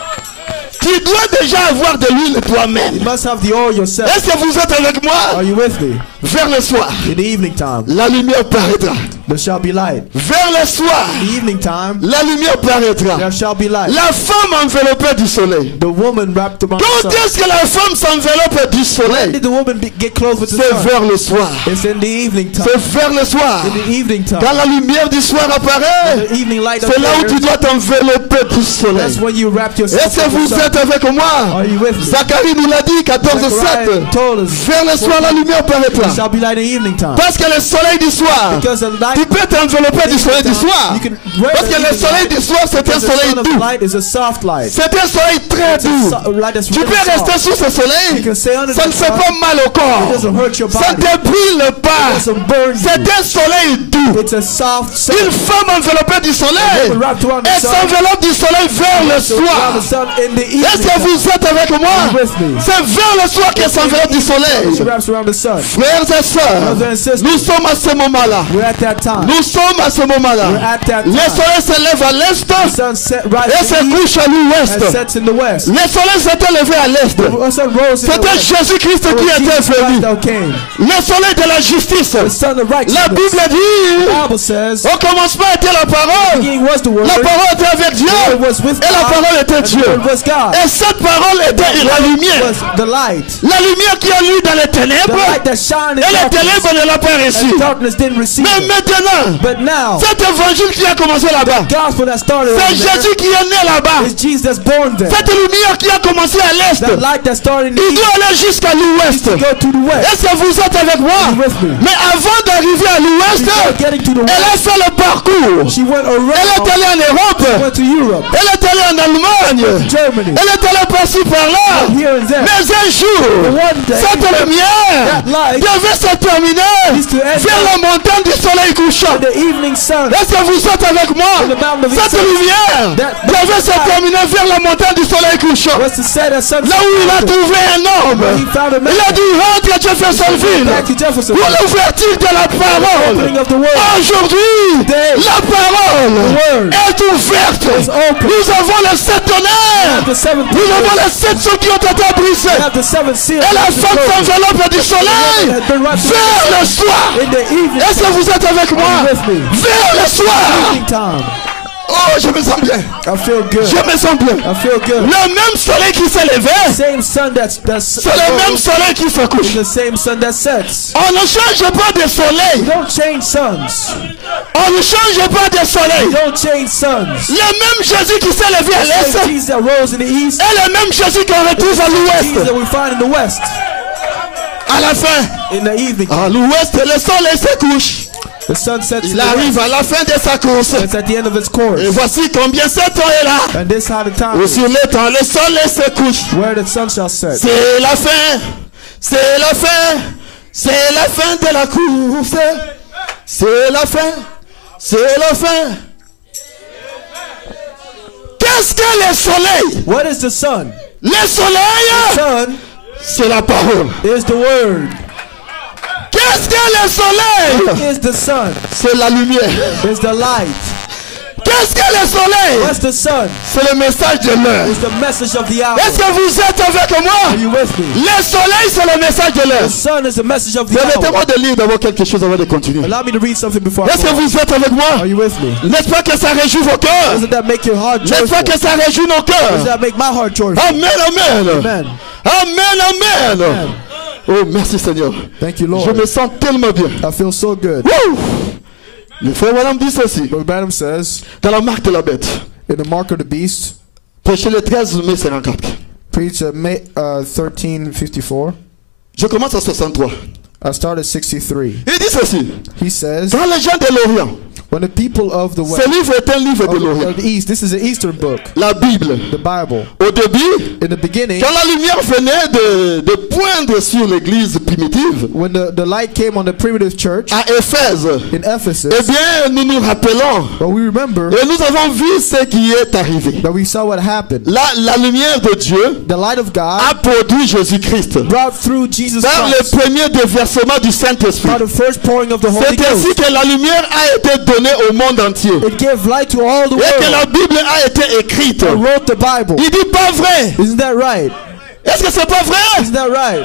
Tu dois déjà avoir de l'huile toi-même. You must have the oil yourself. Est-ce que vous êtes avec moi? Are you with me? Vers le soir, In the evening time, la lumière paraîtra. there shall be light. Vers le soir, In the evening time, la lumière paraîtra. there shall be light. La femme enveloppée du soleil. The woman wrapped around the Quand sun. est-ce que la femme s'enveloppe du When soleil? did the woman get clothed with the C'est sun? vers le soir. It's in the evening time. C'est vers le soir. In the evening time. Quand la lumière du soir apparaît, The evening light c'est là où tu appears. dois t'envelopper du soleil. That's when you wrap yourself Est-ce que in the vous sun. êtes avec moi? Are you with me? Zacharie nous l'a dit, 14:7. Zechariah told us Vers le soir, la lumière paraîtra. there shall be light in the evening time. Parce que le soleil du soir, Because the light, tu peux t'envelopper du soleil du soir. you can wear Parce the que le evening soleil light. du soir, c'est un Because the soleil sun of doux. light is a soft light. C'est un soleil très It's a doux. light that's Tu really peux rester soft. sous ce You soleil. can stay under Ça the ne fait sun. pas mal au It corps. doesn't hurt your Ça ne body. te brûle pas. It doesn't burn C'est you. un soleil doux. It's a soft sun. Une femme enveloppée du soleil. Woman wrapped around the Elle sun. s'enveloppe du soleil vers le So around soir. the sun in the evening Est-ce que time. vous êtes avec moi? With me. C'est vers le soir qu'elle s'enveloppe du She soleil. wraps around the sun. Frères et sœurs, Brothers and sisters, nous sommes à ce moment-là. we're at that time. Nous sommes à ce moment-là. We're at that Le time. soleil se lève à l'est The sun set right et in se the east couche à and l'ouest. sets in the west. Le soleil s'était levé à l'est. The sun rose in the C'était west. Jésus-Christ qui était Jesus venu. Christ that came. Le soleil de la justice. The sun of La righteousness. Bible dit, The Bible says, au commencement était la the parole. beginning was the word. La parole était avec The Dieu. word was with Et la God. parole était And the Dieu. word was God. Et cette parole était la lumière. Was the light. La lumière qui a lu dans les The ténèbres. light that shined in Et les darkness. ténèbres ne l'ont pas reçu. And darkness didn't receive Mais it. maintenant, But now, cet évangile qui a commencé là-bas, gospel that started c'est over there Jésus qui est né là-bas. is Jesus that's born there. Cette lumière qui a commencé à l'est, That light that started in the il east doit aller jusqu'à l'ouest. go to the west. Est-ce que vous êtes avec moi? Are you with me? Mais avant d'arriver à l'ouest, Before getting to the elle a west, fait le parcours. she went Elle est around, allée en Europe. went to Europe, Elle est allée en Allemagne. Germany, Elle est allée par-ci par-là. here and there. Mais un jour, One day, cette lumière that light devait se terminer is to end vers la montagne du soleil couchant. the evening sun. Est-ce que vous êtes avec moi? In the mountain of Cette incense. lumière That devait se light terminer vers la montagne du soleil couchant. was to set at sunset. Là où il a trouvé un homme. He found a man. Il a dit, rentre à Jeffersonville. Back to Jefferson. Pour l'ouverture de la parole. Opening of the word. Aujourd'hui, Today, la parole word est ouverte. is open. Nous avons les 7 tonnerres. The seventh Nous avons les 7 sceaux qui ont été brisés. have the seventh seal. Et la femme s'enveloppe du soleil has been wrapped vers le soir. in the evening. Est-ce que vous êtes avec moi? Are you with me? Vers le soir. Evening time. Oh, je me sens bien. I feel good. Je me sens bien. I feel good. Le même soleil qui s'est levé, Same sun that's c'est le même soleil qui se couche. the same sun that sets. On ne change pas de soleil. Don't change suns. On ne change pas de soleil. Don't change suns. Le même Jésus qui s'est levé à l'est Same Jesus that rose in the east. est le même Jésus qu'on retrouve à Jesus l'ouest. that we find in the west. À la fin, In the evening, à l'ouest, le soleil se couche. the sun sets in Il the west. arrive à la fin de sa course. It's at the end of its course. Et voici combien ce temps est là. And this how the time Ou is, sur le temps, le soleil se couche. where the sun shall set. C'est la fin. C'est la fin. C'est la fin de la course. C'est la fin. C'est la fin. Qu'est-ce que le soleil? What is the sun? Le soleil, Sun c'est la parole. is the word. Qu'est-ce que le soleil? Is the sun. C'est la lumière. Is the light. Qu'est-ce que le soleil? What's the sun? C'est le message de l'heure. Is the message of the hour. Est-ce que vous êtes avec Are moi? you with me? Le soleil, c'est le message de l'heure. The sun is the message of the hour. Permettez-moi de lire d'abord quelque chose avant de continuer. Allow me to read something before I Est-ce que go on. vous êtes avec moi? Are you with me? N'est-ce pas que ça réjouit vos cœurs? Doesn't that make your heart N'est-ce pas joyful? que ça réjouit nos Does cœurs? that make my heart joyful? Amen, amen. Amen. Amen, amen. Oh, merci Seigneur. Thank you, Je Lord. me sens tellement bien. I feel so good. Wouh! Le frère Branham dit ceci Brother Branham says, dans la marque de la bête. in the mark of the beast, Prêchez le 13 mai 54. preach May 1354. Je commence à 63. I started 63. Il dit ceci. He says, Dans les gens de l'Orient, when the people of the ce West, livre est un livre de l'Orient. of the East, this is an Eastern book, La Bible. the Bible. Au début, In the beginning, quand la lumière venait de poindre sur l'église primitive when the light came on the primitive church à Éphèse, in Ephesus, eh bien, nous nous rappelons but we remember et nous avons vu ce qui est arrivé. that we saw what happened. La lumière de Dieu The light of God a produit Jésus-Christ brought through Jesus par le Christ premier déversement du Saint-Esprit. by the first pouring of the Holy C'est ainsi Ghost. que la lumière a été donnée au monde entier It gave light to all the et que world. la Bible a été écrite. I wrote the Bible. Il dit pas vrai. Isn't that right? Est-ce que c'est pas vrai? Isn't that right?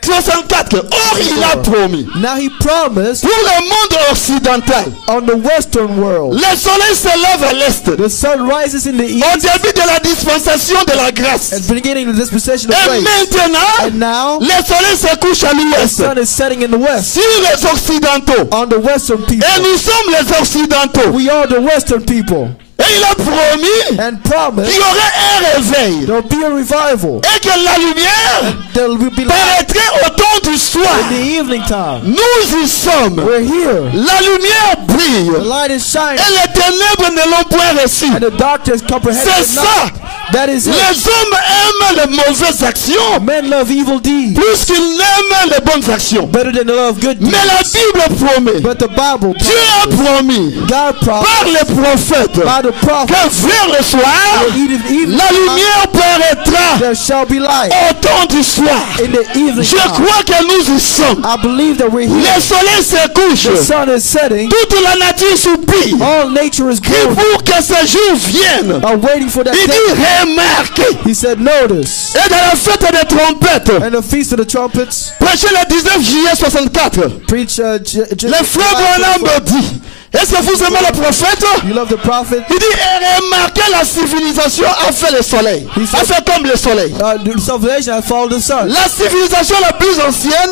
64. Or, il a promis Now he promised pour le monde occidental. on the Western world. Le soleil se lève à l'est. The sun rises in the Au east début de la dispensation de la grâce. at the beginning of the dispensation of Et grace. maintenant, And now le soleil se couche à the l'ouest. sun is setting in the west Sur les occidentaux. on the Western people. Et nous sommes les occidentaux. We are the Western people. Et il a promis And promised qu'il y aurait un réveil. there will be a revival. Et que la lumière There will be light paraîtrait au temps du soir. in the evening time. Nous y sommes. We're here. La lumière The brille. light is shining. Et les ténèbres ne l'ont point reçu. And the darkness comprehends C'est it ça. not. That is Les it. hommes aiment les mauvaises actions Men love evil deeds plus qu'ils n'aiment les bonnes actions. better than they love good Mais deeds. la Bible promet, But the Bible, Dieu a promis God par promised les prophètes by the prophet, que vers le soir, evening la lumière paraîtra there shall be light au temps du soir. in the evening Je time. crois que nous y sommes. I believe that we're here. Le soleil se couche. The sun is setting. Toute la nature soupire. All nature is Et groaning, pour que ce jour vienne, are waiting for that il day. dit remarquez. He said, notice. Et dans la fête des trompettes, And the feast of the trumpets, prêchez le 19 juillet 64. preach. Le frère Branham me dit, est-ce que vous aimez le prophète? You love the prophet. Il dit, et remarquez la civilisation a fait le soleil. A fait comme le soleil. The salvation has followed the sun. La civilisation la plus ancienne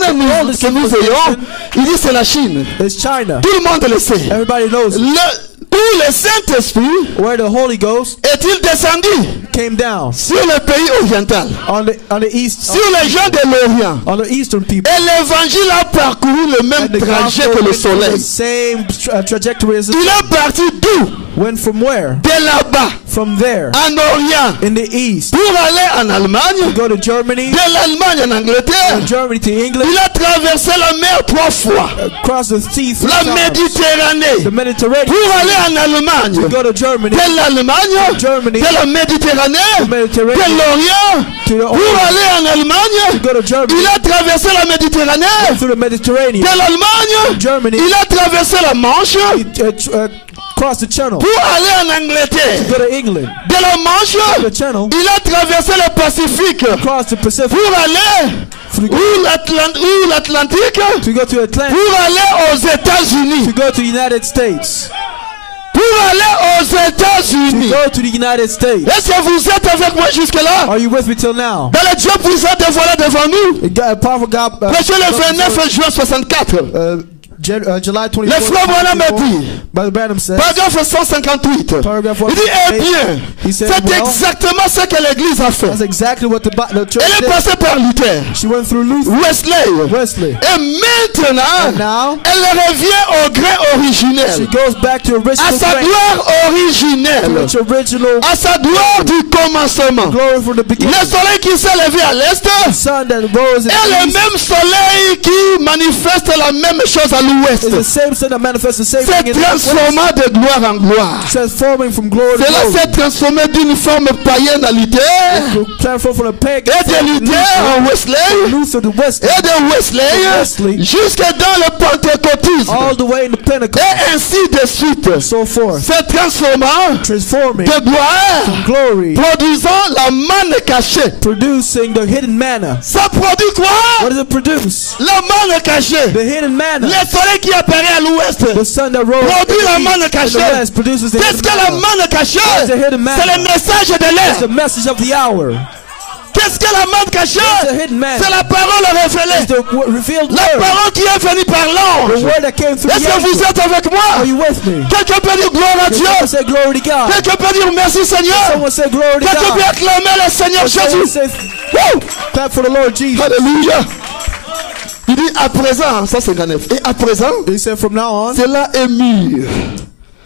que nous ayons, il dit c'est la Chine. It's China. Tout le monde le sait. Everybody knows it. Où le Saint-Esprit Where the Holy Ghost est-il descendu? came down Sur le pays oriental. on the east, Sur les gens de l'Orient. on the eastern people. Et l'évangile a parcouru le même And the trajet gospel que le went through soleil. the same trajectory as the Il est parti d'où? went from where? De là-bas, From there, en Orient, in the east. pour aller en Allemagne, Go to Germany, de l'Allemagne en Angleterre. Germany to England, Il a traversé la mer 3 fois. across the sea, three La times. Méditerranée. The Mediterranean. Pour aller en Allemagne. Go to Germany, De l'Allemagne. Germany, De la Méditerranée. the Mediterranean, De l'Orient. to the Pour aller en Allemagne. go to Germany, Il a traversé la Méditerranée. through the Mediterranean, De l'Allemagne. Germany, Il a traversé la Manche. cross the channel, Pour aller en Angleterre. go to England, De la Manche. the channel, Il a traversé le Pacifique. cross the Pacific, Pour aller to où l'Atlantique. go to Atlantic, Pour aller aux États-Unis. to go to the United States, Pour aller aux États-Unis. go to the United States. Est-ce que vous êtes avec moi jusque-là? Are you with me till now? Dans le Dieu puissant dévoilé devant nous. Powerful God. Prêchez le 29 juin 64. July 24th. Le frère Branham a dit, Brother Branham says, paragraphe 158. paragraph Il dit, eh 158, bien, he said, c'est well, exactement ce que l'Église a fait. that's exactly what the church Elle est did. passée par Luther, She went through Luther, Wesley. Wesley. Et maintenant, And now, elle revient au grain she originel. goes back to À original sa grain, gloire originelle. which original À sa gloire du commencement. glory from the beginning. Le soleil qui s'est levé à l'est The sun that rose in est the le east même soleil qui manifeste la même chose à is the l'ouest. same sun that manifests the same C'est thing in the west, transformant de gloire en gloire. transforming from glory to Cela glory. s'est transformé d'une forme païenne à Luther, Transform from a pagan et de Luther en Wesley, Luther to Wesley, et de Wesley Wesley, jusque dans le pentecôtisme, all the way in the Pentecost, et ainsi de suite. so forth, C'est transformant transforming de gloire, glory, produisant la manne cachée. producing the hidden manna. Ça produit What quoi? does it produce? La manne cachée. The hidden manna. Le soleil qui apparaît à l'ouest The sun that rose produit la in manne the cachée. west produces the Qu'est-ce hidden que la manna. manne cachée? What is the hidden manna? C'est le message de It's the l'air. message of the hour. Que Qu'est-ce que la main cachée? It's a hidden man. C'est la parole révélée. It's the revealed La word. parole qui est venue par The l'ange. word that came through Est-ce the que vous angel. êtes avec Are moi? you with me? Quelqu'un peut dire gloire à Can Dieu. someone say glory to God? Quelqu'un peut dire merci Seigneur. Someone say glory to Quelqu'un peut God. acclamer le Seigneur Can someone Jésus. say Woo! clap for the Lord Jesus? Alléluia. Il dit à présent, ça c'est 59. Et à présent, He said from now on, cela est mûr.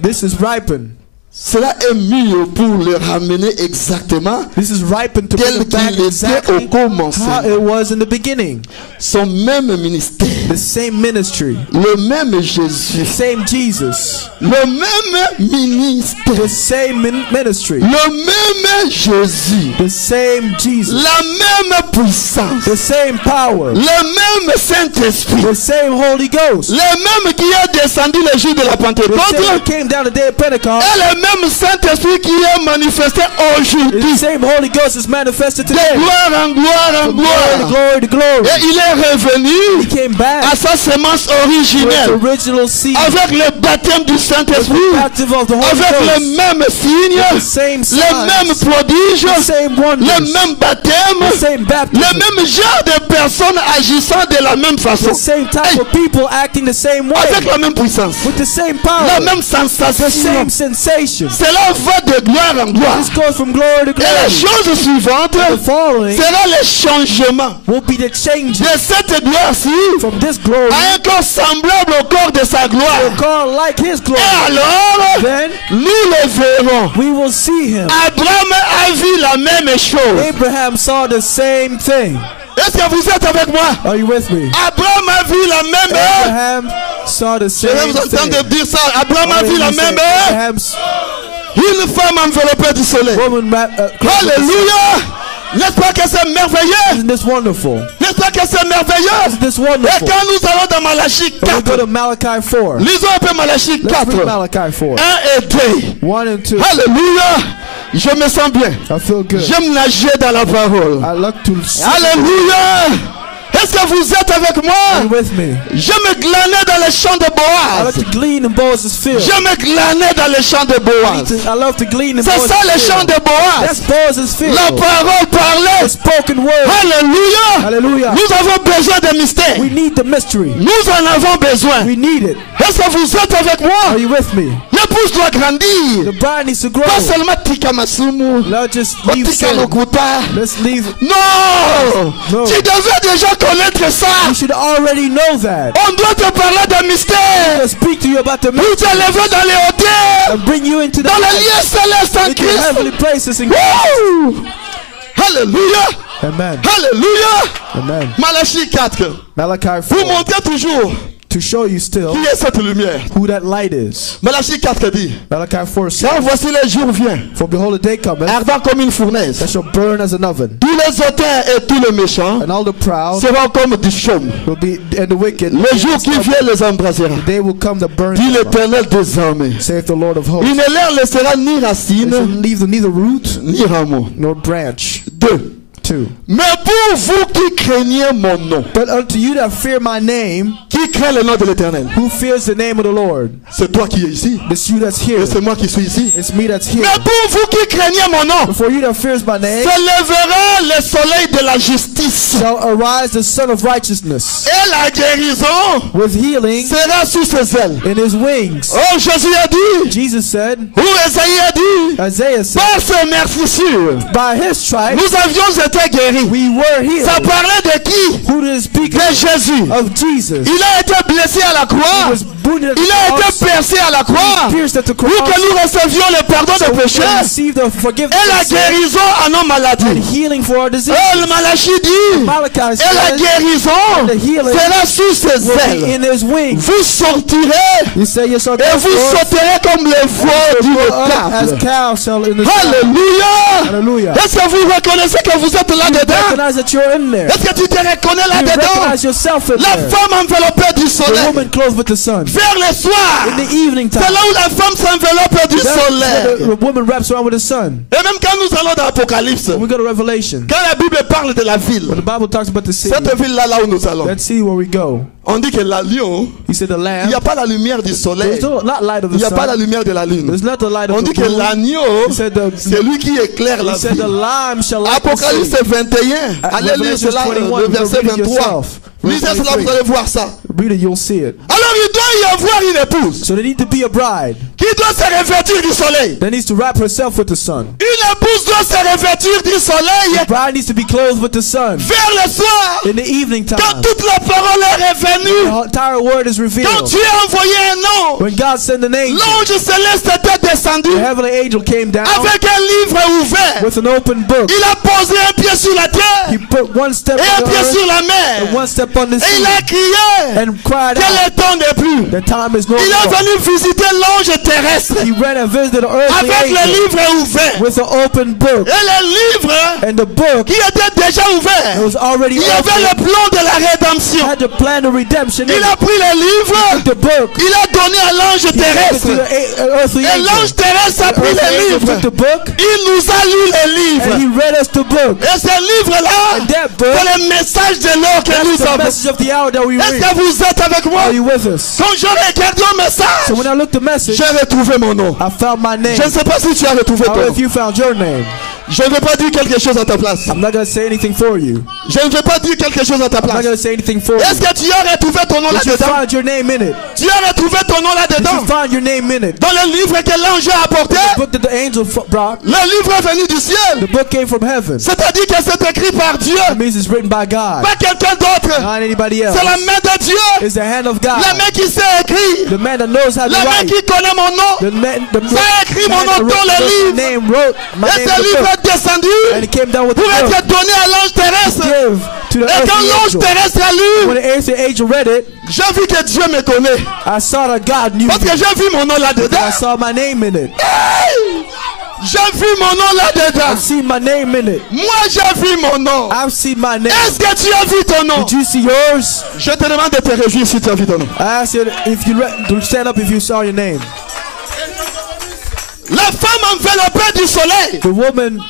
this is ripened. Cela est mûr pour le ramener exactement This is ripened to bring tel it back qu'il était au exactly how commencement. it was in the beginning. Son même ministère, The same ministry, le même Jésus, same Jesus, le même ministère, the same ministry, le même Jésus, the same Jesus, la même puissance, the same power, le même Saint-Esprit, the same Holy Ghost. le même qui est descendu le jour de la The Pentecôte, same that came down the day of Pentecost. et le même Saint-Esprit qui est manifesté The aujourd'hui, same Holy Ghost is manifested de today. gloire en gloire en From glory to gloire. glory to glory. Et il est revenu He came back à sa semence to its originelle, original seed. avec le baptême du Saint-Esprit, Baptism of the Holy avec Ghost. le même signe, The same les mêmes signs, prodiges, the same le wonders, même baptême, the same le baptism, même genre de personnes agissant de la même façon, the same type of people acting the same avec way, la même puissance, with the same la power, même the sensation. same sensation. Cela va de gloire en gloire. This goes from glory to Et la glory. chose suivante The following sera le changement will be the change de cette gloire-ci from this glory à un corps semblable au corps de sa to gloire. a God like His glory. Et alors, Then nous le verrons. we will see Him. Abraham a vu la même chose. Abraham saw the same thing. Est-ce que vous êtes avec moi? Are you with me? Abraham a vu la même heure. Abraham saw the Je vais same vous entendre thing. dire ça. Abraham a Oh, vu la he said, même heure. Abraham's Une femme enveloppée du soleil. woman clothed with the sun. Alléluia. N'est-ce pas que c'est merveilleux? Isn't this wonderful? N'est-ce pas que c'est merveilleux? Isn't this Et wonderful? quand nous allons dans Malachie When we go 4, to Malachi 4. lisons un peu Malachie Let's 4, read Malachi 4. 1 et 2. 1 and 2. Alléluia. Je me sens bien. I feel good. J'aime nager dans la parole. I like to see. Alléluia. Est-ce que vous êtes avec Are you moi? with me? Je me glanais dans les champs de I Boaz. like to glean in Boaz's field. Je me glanais dans les champs de Boaz. I love to glean in C'est Boaz's ça les champs field. de That's Boaz. Boaz's field. La parole The parlait. spoken word. Alléluia. Hallelujah. Nous avons besoin de mystère. We need the mystery. Nous en avons besoin. We need it. Est-ce que vous êtes avec Are moi? you with me? L'épouse doit The grandir. bride needs to grow. Pas seulement tika masumu. Let's just leave Tika sin. lokuta. Let's leave. Non. No. Tu devais déjà connaître ça. You should already know that. On doit te parler de mystère. To speak to you about the Pour mystery t'élever dans les hauteurs. and bring you into the Dans les lieux célestes en into Christ. heavenly places in Woo! Alléluia. Amen. Alléluia. Amen. Malachie 4. Malachi Pour 4. montrer toujours To show you still qui est cette lumière. who that light is. Malachie 4 dit. Malachi 4 says, Car voici le jour vient. for behold, the day cometh Ardent comme une fournaise. that shall burn as an oven, Tous les auteurs et tous les méchants and all the proud seront comme du chaume. will be, and the wicked, Le jour qui vient les embrasera. they will come to burn Dit them up, l'Éternel des armées. saith the Lord of hosts. Il ne leur laissera ni They shall racine, leave them neither root ni rameau. nor branch. 2. 2. Mais pour vous qui craignez mon nom, But unto you that fear my name, qui craint le nom de l'Éternel, who fears the name of the Lord, c'est toi qui es ici. it's you that's here. Et c'est moi qui suis ici. It's me that's here. Mais pour vous qui craignez mon nom, But for you that fears my name, s'élèvera le soleil de la justice. shall arise the Son of Righteousness Et la guérison with healing sera sous ses ailes. in his wings. Oh, Jésus a dit, Jesus said, ou Esaïe a dit, Isaiah said, par ses mercissures, by his stripes nous avions été guéris. we were healed. Ça parlait de qui? Who did it speak De Jésus. of? Jesus. Il a été blessé à la He croix. was wounded at the Il a cross, été percé à la croix pierced at the pour cross, que nous recevions le pardon so des we can péchés receive the forgiveness et la of sin guérison à nos and maladies. healing for our disease. Oh, le Malachie dit, Malachi et la says, guérison the healing sera sous ses will be ailes. in his wings. Vous sortirez You say you shall et vous sauterez comme les veaux du as table. cows shall in the stable. Alléluia. Hallelujah. Est-ce que vous reconnaissez que vous êtes là-dedans? Recognize that you're in there. Est-ce que tu te reconnais You là-dedans? recognize yourself in La there. femme enveloppée du The soleil. woman clothed with the sun. Vers le soir, In the evening time. c'est là où la femme s'enveloppe du That's where soleil. the woman wraps around with the sun. Et même quand nous allons dans l'Apocalypse, When we go to Revelation, quand la Bible parle de la ville, when the Bible talks about the city, cette ville-là, là où nous allons, let's see where we go. on dit que la lion, He said the il lamb. n'y a pas la lumière du soleil, There's no, not light of il the n'y a pas la sun. lumière de la lune. There's not the light On of dit the que moon. l'agneau, He said the, c'est lui qui éclaire la he said the ville. lamb shall light the Apocalypse city. 21. Allez lire Revelation cela, 21, le verset read it 23. yourself. Lisez Verse cela, vous 23. allez voir ça. Read it, you'll see it. Alors il doit y avoir une épouse So there need to be a bride qui doit se revêtir du soleil. that needs to wrap herself with the sun. Une épouse doit se revêtir du soleil The bride needs to be clothed with the sun. vers le soir. In the evening Quand time, toute la parole est revenue, the entire word is quand revealed. tu as envoyé un ange, When God sent an angel, l'ange céleste était descendu the heavenly angel came down avec un livre ouvert. with an open book. Il a posé un pied sur la terre He put one step et un on the pied sur earth la and mer. one step on the Et il sea a crié and cried que out, le temps n'est plus. the time is no Il est more. venu visiter l'ange terrestre He ran and visited an earthly avec le angel livre ouvert. with an open book. Et le livre And the book qui était déjà ouvert, was already il y avait open. le plan de la rédemption. Had the plan of redemption in Il a it. pris le livre, The book. il a donné à l'ange He gave it to terrestre. the earthly Et l'ange angel. terrestre a The pris earthly le angel livre. took the book Il nous a lu le and livre. he read us the book. Et ce livre-là, And that book, c'est le message de l'heure que that's nous the avons. message of the hour that we Est-ce read. que vous êtes avec moi? Are you with us? Quand je regarde au message, So when I looked the message, j'ai retrouvé mon nom. I found my name. Je ne sais pas si tu as retrouvé I don't ton know nom. if you found your name. Je ne vais pas dire quelque chose à ta place. I'm not going to say anything for you. Je ne vais pas dire quelque chose à ta I'm not place. going to say anything for Est-ce you. que tu as retrouvé ton nom Did you là-dedans? find your name in it? Tu as retrouvé ton nom Did là-dedans? you find your name in it? Dans le livre que l'ange a apporté, The book that the angel brought, le livre est venu du ciel. the book came from heaven. C'est-à-dire que c'est écrit par Dieu, That means it's written by God, pas quelqu'un d'autre. not anybody else. C'est la main de Dieu. It's the hand of God. La main qui sait écrire. The man that knows how to La main write. qui connaît mon nom. The man, the Ça a écrit mon man nom that dans le wrote livre. the name wrote my Et name ce in the livre book. est descendu And it came down with the pour book. être donné à l'ange terrestre. Give to the Et quand earthly l'ange angel. terrestre a When lu, the earthly angel read it, j'ai vu que Dieu me connaît. I saw that God knew Parce me. que j'ai vu mon nom I là-dedans. saw my name in it. Hey! J'ai vu mon nom là-dedans. I've seen my name in it. Moi, j'ai vu mon nom. I've seen my name. Est-ce que tu as vu ton nom? Did you see yours? Je te demande de te réjouir si tu as vu ton nom. I asked you if you to stand up if you saw your name. La femme enveloppée du soleil, The woman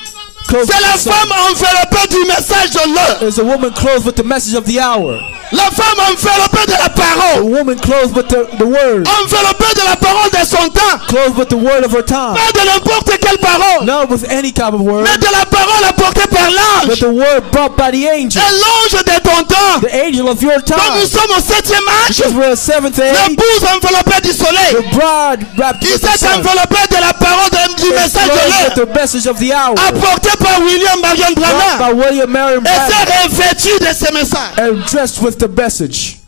clothed c'est la with the sun femme enveloppée du message de l'heure. is a woman clothed with the message of the hour. La femme enveloppée de la A parole. woman clothed with the word. Enveloppée de la parole de son temps. Clothed with the word of her time. Pas de n'importe quelle parole, Not with any kind of word, mais de la parole apportée par but l'ange. the word brought by the angel. Et l'ange de ton temps. The angel of your Donc nous time. sommes au 7e âge. Because we're a seventh age. L'épouse enveloppée du soleil. The bride wrapped Qui with the s'est sun. enveloppée de la parole du message de Clothed with l'heure. the message of the hour. Apportée par William Marion Brought Branham. by William Marion Et Branham. s'est revêtue de ce message. And dressed with the message.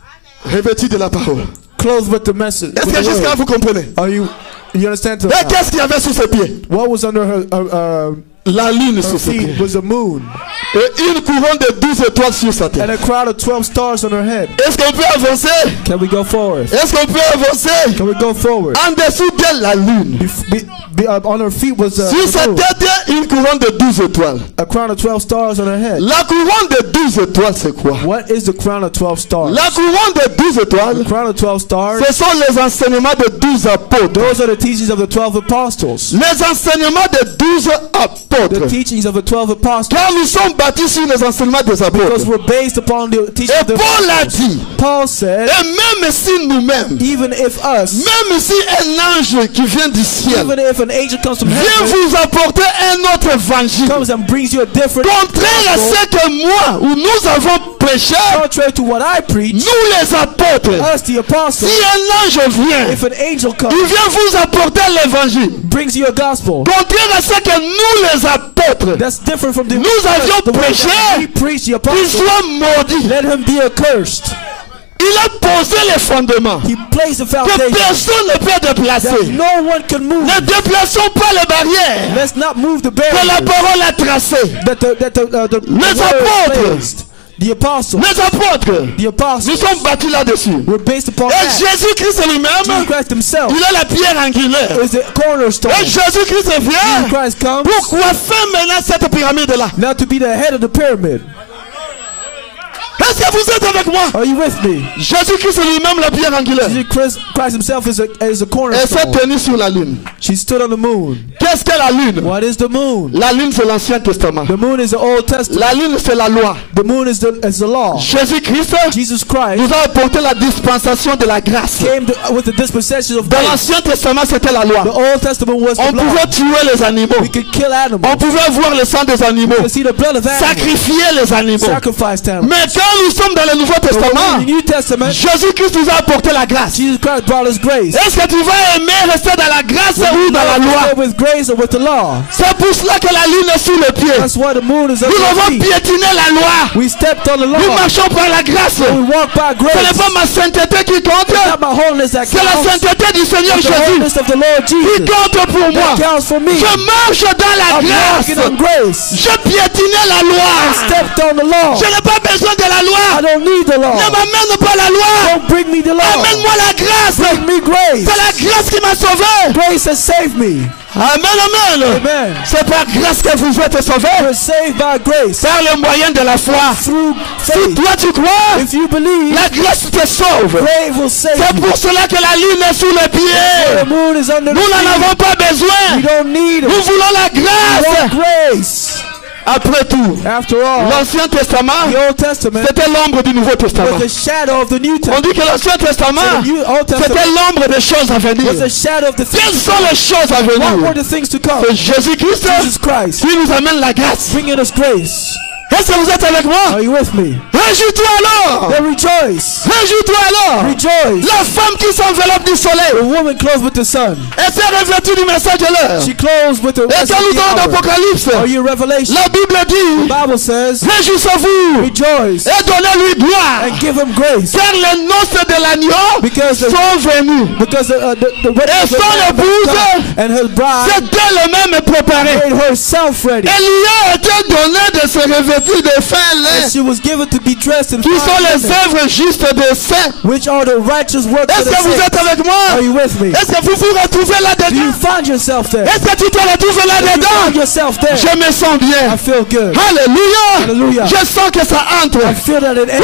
Revêtue de la parole. Clothed with the message. Est-ce with que the jusqu'à word. vous comprenez? Are you understand? To Et qu'est-ce qu'il y avait sous ses pieds? what was under her La lune sous ses feet pieds. was a moon. Et une couronne de 12 étoiles sur sa tête. And a crown of 12 stars on her head. Est-ce qu'on peut avancer? Can we go forward? Est-ce qu'on peut avancer? Can we go forward? En dessous d'elle, la lune. On her feet was Sur sa a moon. tête, une couronne de 12 étoiles. A crown of 12 stars on her head. La couronne de 12 étoiles, c'est quoi? What is the crown of 12 stars? La couronne de 12 étoiles, The crown of 12 stars. ce sont les enseignements de 12 apôtres. Those are the teachings of the 12 apostles. Les enseignements de 12 The apôtres. teachings of the 12 apostles. Car nous sommes bâtis sur les enseignements des Because apôtres. we're based upon the teachings Et of the Paul a apostles. dit, Paul said, et même si nous-mêmes, even if us, même si un ange qui vient du ciel even if an angel comes from vient heaven, vous apporter un autre évangile, comes and brings you a different contraire à gospel, ce que moi ou nous avons prêché, contrary to what I preach, nous les apôtres, us the apostles, si un ange vient, if an angel comes, il vient vous apporter l'évangile, brings you a gospel contraire à ce que nous les apôtres, that's different from the nous avions the way prêché, that we preach the qu'il apostles, soit maudit. let him be accursed. Il a posé les fondements He placed the que foundation personne ne peut that déplacer. no one can move. Ne déplaçons pas les barrières Let's not move the que la barriers parole a tracées. that the Les word apôtres. placed. The apostles, Les apôtres, the apostles, nous sommes bâtis là-dessus. were based upon Et that. Jésus-Christ Jesus lui-même, Christ himself il est la pierre angulaire. is the cornerstone. Et Jésus-Christ Jesus vient Christ comes pour coiffer maintenant cette pyramide-là. now to be the head of the pyramid. Est-ce que vous êtes avec moi? Are you with me? Jésus-Christ est lui-même la pierre angulaire. Jesus Christ himself is a Elle s'est cornerstone. tenue sur la lune. She stood on the moon. Qu'est-ce que la lune? What is the moon? La lune, c'est l'Ancien Testament. The moon is the Old Testament. La lune, c'est la loi. The moon is the law. Jésus-Christ Jesus Christ nous a apporté la dispensation de la grâce. came with the dispensation of Dans grace. l'Ancien Testament, c'était la The loi. Old Testament was the On law. pouvait tuer les animaux. We could kill On animals. pouvait voir le sang des animaux. We could see the blood of animals. Sacrifier les animaux. Sacrifice animals. Mais quand nous sommes dans le Nouveau But Testament, in the New Testament, Jésus-Christ nous a apporté la grâce. Jesus Christ brought us grace. Est-ce que tu vas aimer rester dans la grâce ou dans la loi? Live with grace or with the law. C'est pour cela que la lune est sous le pied. That's why the moon is Nous under our avons feet. piétiné la loi. We stepped on the Nous law. marchons par la grâce. We walk by Ce n'est grace. pas ma sainteté qui compte. Not my holiness that C'est la counts. sainteté du Seigneur The Jésus holiness of the Lord qui Jesus compte pour moi. that counts for me. Je marche dans la I'm grâce. walking on grace. Je piétiné la loi. Stepped on the law. Je n'ai pas besoin de la I loi. don't need the law. Ne m'amène pas la loi. Don't bring me the law. Amène-moi la grâce. Bring me grace. C'est la grâce qui m'a sauvé. Grace has saved me. Amen, amen. Amen. C'est par grâce que vous êtes sauvés. We're saved by grace. Par le moyen de la foi. Through Si faith. toi tu crois, If you believe, la grâce te sauve. grace will save C'est you. pour cela que la lune est sous le The pied. moon is under the Nous n'en feet. avons pas besoin. We don't need Nous it. voulons la We grâce. want grace. Après tout, After all, l'Ancien Testament, the Old Testament c'était l'ombre du Nouveau Testament. was the shadow of the New On Testament. dit que l'Ancien Testament, The Old c'était Testament l'ombre des choses à venir. was the shadow of the Quelles things. sont les choses à What venir? were the things to come? C'est Jésus-Christ Jesus Christ, qui nous amène la grâce. bringing us grace. Est-ce que vous êtes avec moi? Are you with me? Réjouis-toi alors. Then rejoice. Réjouis-toi alors. Rejoice. La femme qui s'enveloppe du The soleil woman clothed with the sun. était revêtue du message de l'heure. She clothes with the Et rest quand of nous the allons hour. d'Apocalypse, Are you Revelation? la Bible The dit, Bible says, réjouissez-vous rejoice et donnez-lui gloire. and give him grace. Car les noces de l'agneau Because the sont venues. the wedding Et of the son Lamb has épouse come, and her bride s'est elle-même préparée. made herself ready. Et lui a été donné de se revêtir de fin And lin, she was given to be dressed in qui sont fine les linen, œuvres justes des saints. which are the righteous works of Est-ce the que vous saints. êtes avec Are moi? you with me? Est-ce que vous vous retrouvez Do you là-dedans? find yourself there? Est-ce que tu te retrouves Do you find là-dedans? yourself there? Je me sens I bien. feel good. Alléluia. Hallelujah. Je sens que ça entre. I feel that it enters.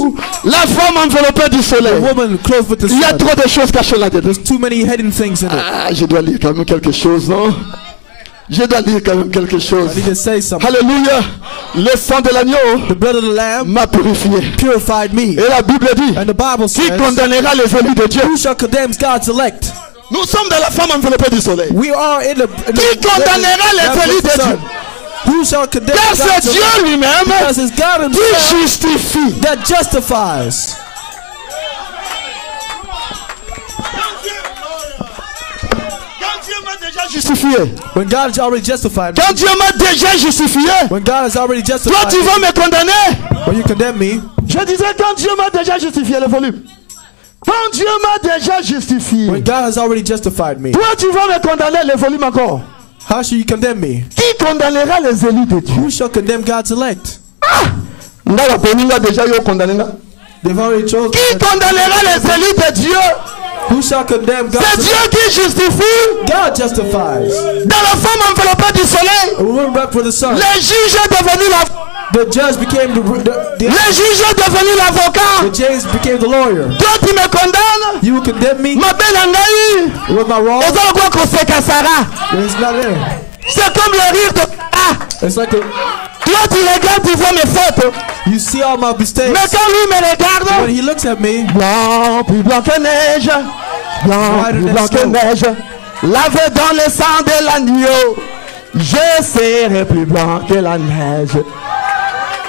Wouh! La femme enveloppée du The soleil. woman clothed with the Il y a sun. trop de choses cachées là-dedans. There's too many hidden things in it. Ah, je dois lire quand même quelque chose, non? Je dois lire quand même quelque chose. I need to say something. Alléluia. Le sang de l'agneau The blood of the Lamb m'a purifié. purified me. Et la Bible dit, And the Bible qui says, condamnera les élus de Dieu? who shall condemn God's elect? Nous sommes dans la femme enveloppée du soleil. We are in the Qui condamnera les élus de Dieu? Who shall condemn Car c'est God's Dieu elect? lui-même Because it's God qui himself justifie. that justifies. Quand Dieu m'a déjà justifié, When God has already justified me, quand Dieu m'a déjà justifié, when God has already toi justified tu me, vas me condamner. when you condemn me, Je disais quand Dieu m'a déjà justifié, le volume. Quand Dieu m'a déjà justifié, when God has already justified me, toi tu vas me condamner, le volume encore. how shall you condemn me? Qui condamnera les élus de Dieu? Who shall condemn God's elect? Nga la peninga déjà yo condamné nga. They've already chosen. Qui condamnera les élus de Dieu? Who shall condemn C'est God's Dieu elect? qui justifie. God justifies. Dans la femme enveloppée du soleil, A woman wrapped for the sun. le juge est devenu The judge became the le juge est devenu l'avocat. judge became the lawyer. Toi tu me condamnes. You will condemn me? Ma belle Angaï. Was I wrong? Et ça quoi qu'on se cassera. It's not there. C'est comme le rire de It's like toi tu regardes, tu vois mes fautes. you see all my mistakes. Mais quand lui me When regarde, he looks at me, blanc, plus blanc que neige. Blanc, plus blanc que neige. Lavé dans le sang de l'agneau. Je serai plus blanc que la neige.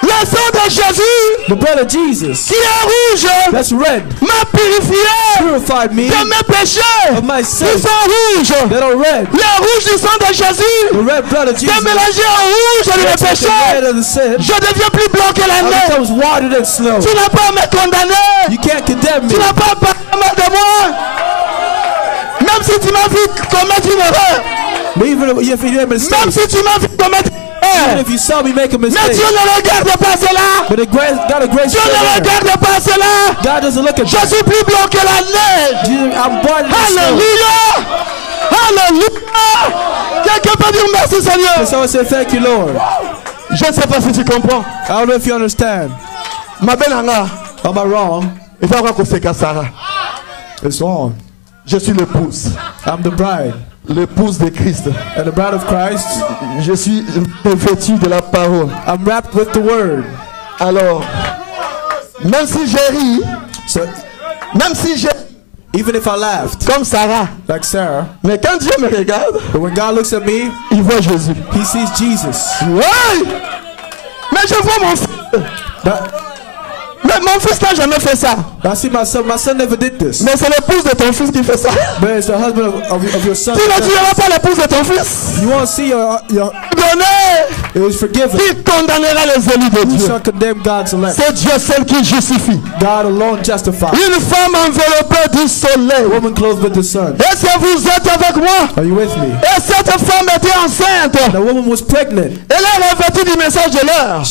Le sang de Jésus, the blood of Jesus, qui est rouge, that's red, m'a purifié purified me de mes péchés. of my Ils sins sont rouges. that are red. Le rouge du sang de The Jésus red blood of Jesus, est mélangé au rouge de mes that's like the péchés. red of the sin, Je deviens plus blanc que la neige. becomes whiter than snow. Tu n'as pas à me condamner. You can't condemn me. Tu n'as pas à parler de moi. Même si tu m'as vu commettre une erreur. But even if you made a mistake, Même si tu m'as vu commettre une even erreur. if you saw me make a Mais mistake, Dieu ne regarde pas cela. but God a grace Dieu ne there. regarde pas cela. God doesn't look at Je that. suis plus blanc que la neige. Jesus, I'm whiter than snow. Alléluia. Alléluia. Quelqu'un peut dire merci Seigneur. And someone say, thank you, Lord. Je ne sais pas si tu comprends. I don't know if you understand. Ma belle Anga, Am I wrong? il va voir que c'est Sarah. It's wrong. Je suis l'épouse. I'm the bride. L'épouse de Christ. And the bride of Christ. Je suis vêtu de la parole. I'm wrapped with the word. Alors, même si j'ai ri, So même si j'ai even if I laughed, comme Sarah, like Sarah, mais quand Dieu me regarde, but when God looks at me, il voit Jésus. he sees Jesus. Ouais! Mais je vois mon fils. But Mais mon fils n'a jamais fait ça. I see my son never did this. Mais c'est l'épouse de ton fils qui fait ça. But it's the husband of your son. Tu ne tueras pas l'épouse de ton fils. You won't see your Donner. it was forgiven. Qui condamnera les élus de You Dieu? shall condemn God's elect. C'est Dieu seul qui justifie. God alone justifies. Une femme enveloppée du soleil. Woman clothed with the sun. Est-ce que vous êtes avec moi? Are you with me? Et cette femme était enceinte. The woman was pregnant. Elle est revêtue du message de l'heure.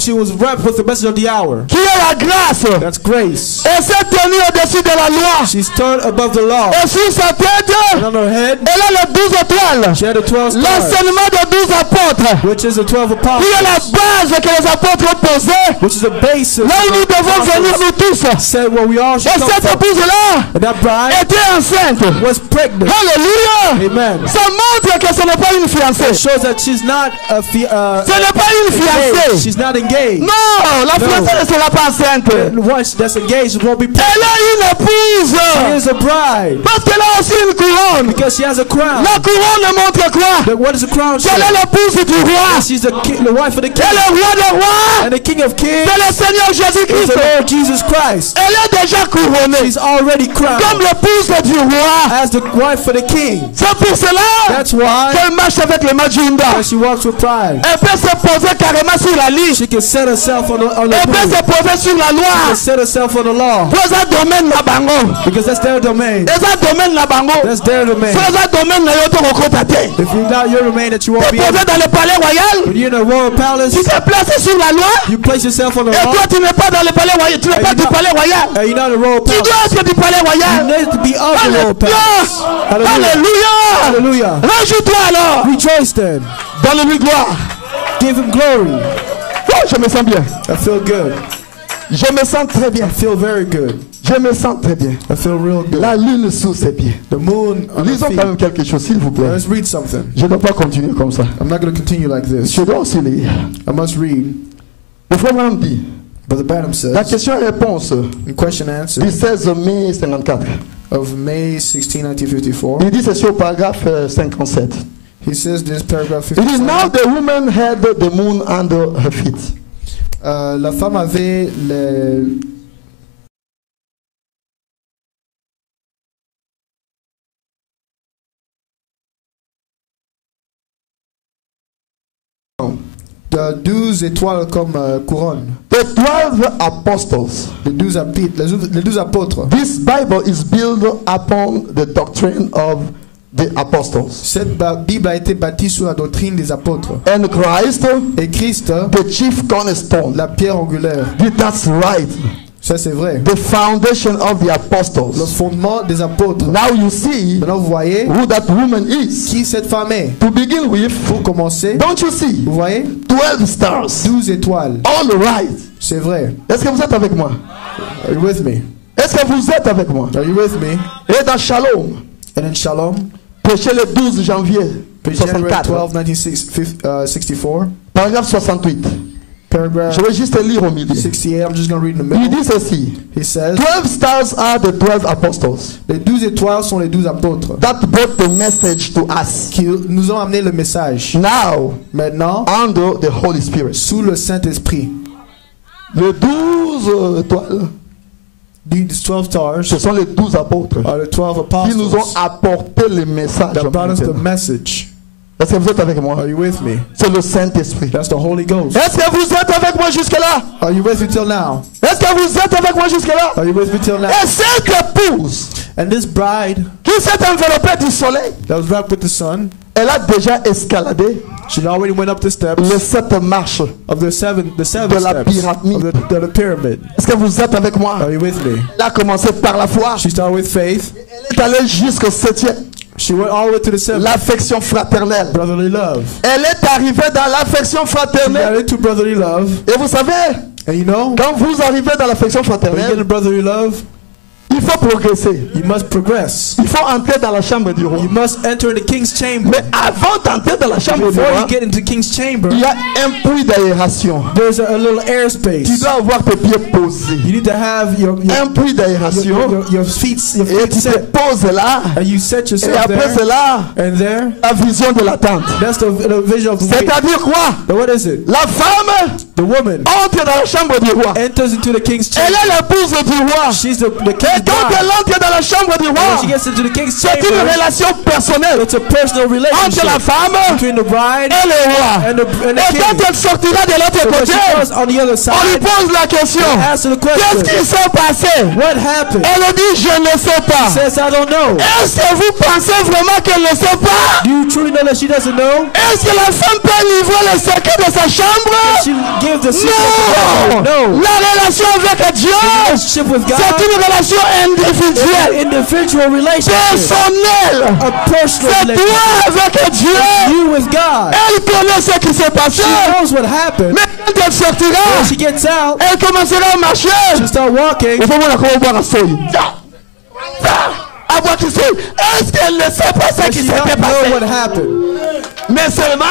She was wrapped with the message of the hour. Qui est la grâce. That's grace. Elle s'est tenue au-dessus de la loi. She stood above the law. Et sur sa tête, And on her head, elle a les 12 étoiles. she had the 12 stars, L'enseignement des 12 apôtres. which is the 12 Qui est la apostles, base que les apôtres ont posée. which is the basis. Là où nous devons venir nous tous. Et Said where we all should come cette from. épouse-là And that bride était enceinte. was pregnant. Alléluia. Amen. Ça montre que ce n'est pas une fiancée. It shows that she's not a Ce n'est pas une engaged. fiancée. She's not engaged. Non, la fiancée ne sera pas enceinte. The one that's engaged won't be pregnant. Elle est une épouse. She is a bride Parce qu'elle a aussi une couronne. because she has a crown. La couronne montre quoi? But what does the crown show? Qu'elle est l'épouse du roi. She's the wife of the king Elle est roi des rois. and the king of kings. C'est le Seigneur Is Jésus-Christ. the Lord Jesus Christ. Elle est déjà couronnée. She's already crowned Comme l'épouse du roi. as the wife of the king. C'est pour cela That's why qu'elle marche avec les Majunda. she walks with pride. Elle peut se poser carrément sur la liste. She can set herself on the Elle peut rule. se poser sur la She loi. can set herself on the law Posa domaine na bango. because that's their domain. Eza domaine na bango. That's their domain. Eza domaine na yoto kokota te. If you're not your domain, that you won't T'es be able. posé dans le palais royal. When you're in a royal palace, Tu t'es placé sur la loi. you place yourself on the Et law. toi, tu n'es pas dans le palais royal. Tu n'es pas du palais royal. And you're not a royal Tu palace. dois être du palais You royal. need to be of the royal Alléluia. palace. Hallelujah. Alléluia. Hallelujah. Rajoute-toi alors. Rejoice then. Donne-lui gloire. Give him glory. Oh, je me sens bien. I feel good. Je me sens très bien. I feel very good. Je me sens très bien. I feel real good. La lune sous ses pieds. The moon on her Lisons feet. quand même quelque chose, s'il vous plaît. Let's read something. Je ne dois pas continuer comme ça. I'm not going to continue like this. Je dois aussi lire. I must read. Le frère Branham dit, Brother Branham la says, question et réponse in question and answer du 16 mai 54. of May 16, 1954, Il dit ceci au paragraphe 57. he says this paragraph Il dit, 57. now the woman had the moon under her feet. La femme avait les... de 12 étoiles comme couronne. The 12 apostles. Les 12 apôtres. This Bible is built upon the doctrine of the apostles. Cette Bible a été bâtie sur la doctrine des apôtres. And Christ, Et Christ, the chief cornerstone. la pierre angulaire. That's right. Ça c'est vrai. The foundation of the Le apostles. fondement des apôtres. Now you see Maintenant vous voyez who that woman is. qui cette femme est. To begin with, Pour commencer, don't you see? vous voyez 12 stars. 12 étoiles. All right. C'est vrai. Est-ce que vous êtes avec moi? Are you with me? Est-ce que vous êtes avec moi? Are you with me? Et dans Shalom, And in Shalom, prêché le 12 janvier January 64, 12, 1964, paragraphe 68. paragraph Je vais juste lire au milieu. 68, I'm just going to read in the Il middle. dit ceci. He says, 12 stars are the 12 apostles les 12 étoiles sont les 12 apôtres that brought the message to us. qui nous ont amené le message. Now, Maintenant, under the Holy Spirit. sous le Saint-Esprit, Les 12 étoiles, these 12 stars ce sont les 12 apôtres are the 12 qui nous ont apostles apporté le message. that brought us the maintenant. message. Est-ce que vous êtes avec moi? Are you with me? C'est le Saint-Esprit. That's the Holy Ghost. Est-ce que vous êtes avec moi jusque-là? Are you with me till now? Est-ce que vous êtes avec moi jusque-là? Are you with me till now? Et cette épouse And this bride qui s'est enveloppée du soleil, that was wrapped with the sun, elle a déjà escaladé she already went up the steps les 7 marches. of the seven de steps la pyramide. of the pyramid. Est-ce que vous êtes avec moi? Are you with me? Elle a commencé par la foi. She started with faith. Elle est allée jusqu'au 7e. She went all the way to the seventh. L'affection fraternelle. Brotherly love. Elle est arrivée dans l'affection She got fraternelle. into brotherly love. Et vous savez, And you know, quand vous arrivez dans l'affection when you get a fraternelle, brotherly love, il faut progresser. you must progress. Il faut entrer dans la chambre du roi. You must enter the king's chamber. Mais avant d'entrer dans la chambre du Before roi, you get into the king's chamber, il y a un puits d'aération. there's a little Tu airspace. dois avoir tes pieds posés. You need to have Un puits d'aération. your feet Et tu te set. poses là. And you set Et yourself après there. cela, And there, la vision de l'attente. that's the vision of the wait. C'est-à-dire quoi? But what is it? La femme The woman entre dans la chambre du roi. enters into the king's Elle chamber. est l'épouse du roi. She's the Et king's quand bride. elle entre dans la chambre du When roi, she gets into the king's c'est une chamber, relation personnelle it's a personal entre relationship la femme between the bride et le roi. and the Et quand king. elle sortira de l'autre So when côté, she goes on the other on lui side, pose la question. ask her the Qu'est-ce question, qui s'est passé? what happened? Elle dit, je ne sais pas. Says, I don't know. Est-ce que vous pensez vraiment qu'elle ne sait pas? Do you truly know that she doesn't know? Est-ce que la femme peut livrer le secret de sa chambre? She gives the secret to Non! God? No. La relation avec Dieu, Relationship with c'est God une relation is an individuelle, individual relationship. personnelle. A personal C'est toi relationship. avec Dieu. You with God. Elle connaît ce qui s'est passé. She knows what happened. Mais quand elle sortira, When she gets out, elle commencera à marcher. she'll start walking. Il faut voir comment boire à soy. À boire qui soy. Est-ce qu'elle ne sait pas ce And qui she s'était don't know what passé? happened. Mais seulement,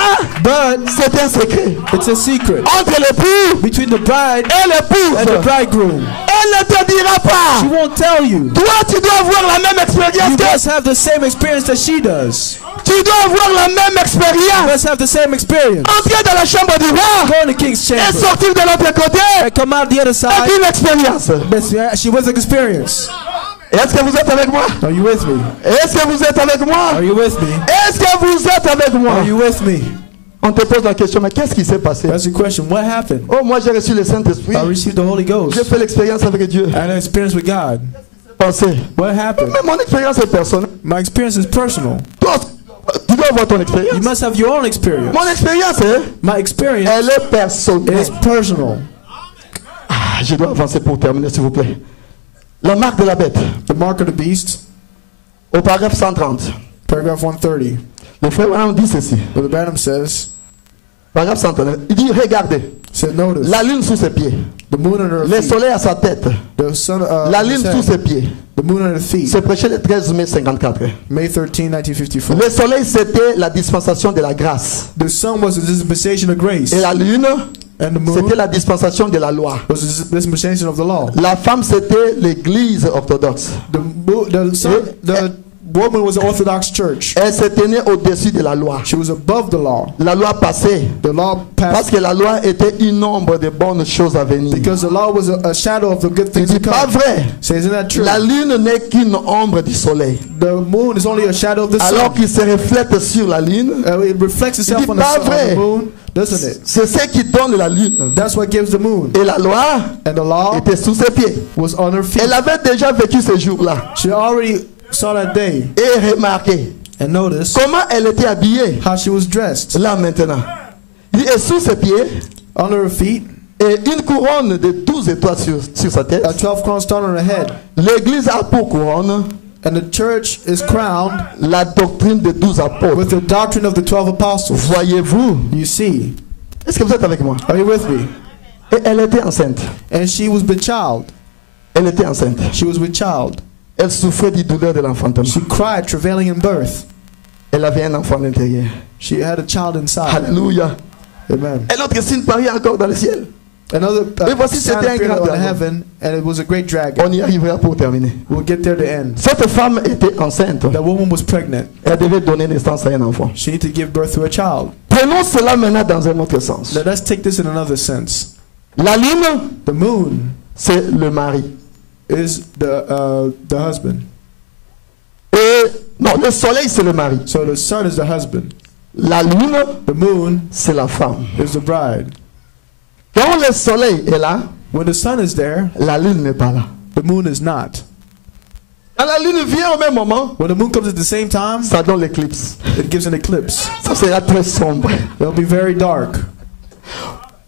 But c'est un secret. it's a secret Entre l'époux between the bride et and the l'épouse. bridegroom. Elle ne te dira She pas. won't tell you. Toi, tu dois avoir la même expérience You que. must have the same experience that she does. Tu dois avoir la même You expérience. must have the same experience. Entrer dans la chambre du roi Go in the king's et chamber sortir de l'autre côté and come out the other c'est side. une expérience. She was an experience. Est-ce que vous êtes avec moi? Are you with me? Est-ce que vous êtes avec moi? Are you with me? Est-ce que vous êtes avec moi? Are you with me? On te pose la question, mais qu'est-ce qui s'est passé? That's the question. What happened? Oh, moi j'ai reçu le Saint-Esprit. I received the Holy Ghost. J'ai fait l'expérience avec Dieu. I had an experience with God. Pensez. What happened? Mais mon expérience est personnelle. My experience is personal. Toi, tu dois avoir ton You expérience. must have your own experience. Mon expérience, hein, My experience elle est personnelle. is personal. Ah, je dois avancer pour terminer, s'il vous plaît. La marque de la bête, The mark of the beast, au paragraphe 130. paragraph 130. Le frère Branham dit ceci. Brother Branham says, Paragraphe 130. Il dit, regardez, said, notice la lune sous ses pieds, the moon under her le feet, soleil à sa tête, the sun, la lune sous ses pieds. the moon under her feet. C'est prêché le 13 mai 54. May 13, 1954. Le soleil, c'était la dispensation de la grâce. The sun was a dispensation of grace, Et la lune, and the moon c'était la dispensation de la loi. was a dispensation of the law. La femme, c'était l'église orthodoxe. The woman was an Orthodox church. Elle se tenait au-dessus de la loi. She was above the law. La loi passait. The law Parce passed que la loi était une ombre de bonnes choses à venir. because the law was a shadow of the good Il things to dit pas come. vrai. So isn't that true? La lune n'est qu'une ombre du soleil. The moon is only a shadow of the Alors sun. qu'il se reflète sur la lune, It reflects itself dit on pas the vrai. moon, doesn't it? c'est ce qui donne la lune. That's what gives the moon. Et la loi And the law était sous ses pieds. was on her feet. Elle avait déjà vécu ce jour-là. She already saw that day Et remarquez and noticed comment elle était habillée. how she was dressed. Là maintenant. Il est sous ses pieds On her feet, et une couronne de 12 étoiles sur sa tête. a 12 crown stone on her head. L'église a pour couronne And the church is crowned la doctrine des 12 apôtres. with the doctrine of the 12 apostles. Voyez-vous? You see? Est-ce que vous êtes avec moi? Are you with me? Et elle était enceinte. And she was with child. Elle était enceinte. She was with child. Elle souffrait du douleur de l'enfantement. She cried, travailing in birth. Elle avait un enfant à l'intérieur. She had a child inside. Alléluia. Amen. Et l'autre signe paraît encore dans le ciel. Another Et voici, sign c'était un appeared grand on dragon. heaven, and it was a great dragon. On y arrivera pour terminer. We'll get there to end. Cette femme était enceinte. The woman was pregnant. Elle devait donner naissance à un enfant. She needed to give birth to a child. Prenons cela maintenant dans un autre sens. Now let's take this in another sense. La lune, The moon c'est le mari. is the husband. Et non, le soleil, c'est le mari. So the sun is the husband. La lune, The moon c'est la femme. is the bride. Quand le soleil est là, When the sun is there, la lune n'est pas là. the moon is not. Quand la lune vient au même moment, When the moon comes at the same time, ça donne l'éclipse. it gives an eclipse. Ça sera très sombre. It'll be very dark.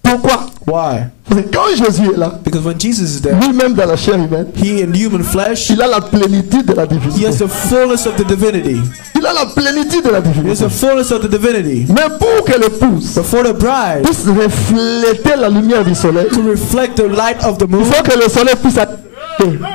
Pourquoi? Why? Parce que quand Jésus est là, Because when Jesus is there, lui-même dans la chair humaine, he in human flesh, il a la plénitude de la he divinité. has the fullness of the divinity. Il a la plénitude de la He has divinité. the fullness of the divinity. Mais pour que l'épouse But for the bride puisse refléter la lumière du soleil, to reflect the light of the il moon, faut que le soleil puisse être...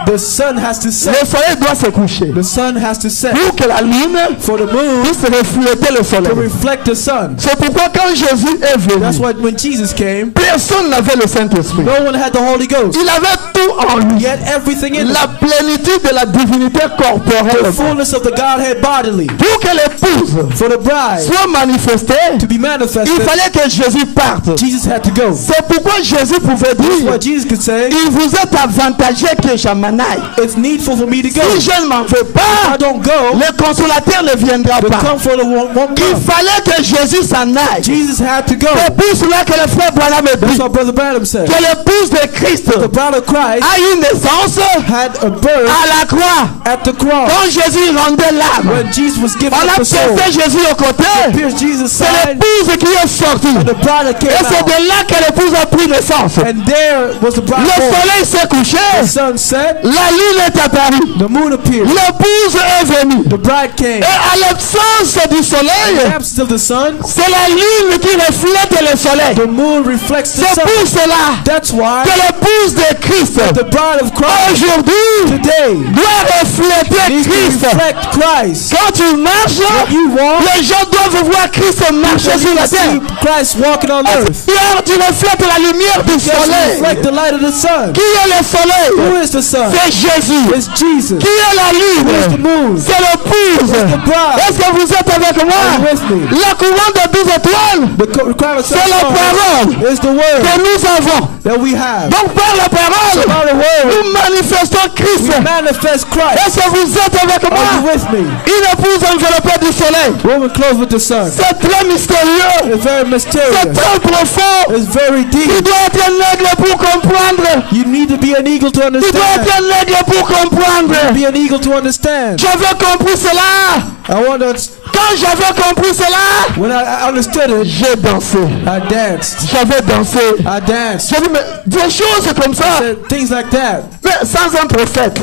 the sun has to Le set. soleil doit se coucher. The sun has to set Pour que la lune for the moon puisse refléter le to soleil. reflect the sun. C'est pourquoi quand Jésus est venu, That's why when Jesus came, personne n'avait le Saint-Esprit. no one had the Holy Ghost. Il avait tout en lui. He had everything in La him. plénitude de la divinité The corporelle. fullness of the Godhead bodily. Pour que l'épouse For the bride soit manifestée, to be il manifested, fallait que Jésus parte. Jesus had to go. C'est pourquoi Jésus pouvait That's dire, why Jesus could say, il vous est avantagé que je m'en aille. it's needful for me to go. Si je ne m'en vais If pas, I don't go, le consolateur ne viendra the pas. comforter won't Il come. fallait que Jésus s'en aille. Jesus had to go. C'est pour cela que le frère Branham me That's dit what Brother Branham said. que l'épouse de Christ The bride of Christ a eu naissance had a birth à la croix. at the cross. Quand Jésus rendait l'âme, When Jesus was given on up a the soul, placé Jésus au côté. pierced Jesus' C'est side, l'épouse qui est sortie. and the bride that Et came c'est out. de là que l'épouse a pris naissance. And there was the bride Le born. soleil s'est couché. The sun set, La lune est apparue. the moon appeared, L'épouse est venue. the bride came. Et à l'absence du In soleil, the absence of the sun, c'est la lune qui reflète le soleil. the moon reflects the C'est sun. pour cela That's why que l'épouse de Christ the bride of Christ aujourd'hui today doit refléter needs to Christ. reflect Christ. Quand tu marches, When you walk, les gens doivent voir Christ marcher you sur la see terre. Christ walking on earth. Hier, tu reflètes la lumière du Just soleil. reflect the light of the sun. Qui est le soleil? Who is the sun? C'est Jésus. It's Jesus. Qui est la Who is the lune? moon? C'est l'épouse. The bride. Est-ce que vous êtes avec Are you moi? with me? La couronne de 12 étoiles, The crown of c'est la parole is the word que nous avons. that we have. Donc par la parole, By the word, nous manifestons Christ. we manifest Christ. Est-ce que vous êtes avec Are you moi? with me? Une épouse enveloppée du soleil. Woman clothed with the sun. C'est très mystérieux. It's very C'est mysterious. très profond. It's very Tu deep. dois être un aigle pour comprendre. You need to be an eagle to Tu dois understand. être un aigle pour comprendre. Be an eagle to understand. J'avais compris cela. I wonder, Quand j'avais compris cela, when I understood it, j'ai dansé. I danced. J'avais dansé. I danced. J'ai dit, mais des choses comme ça, Said things like that. mais sans un prophète,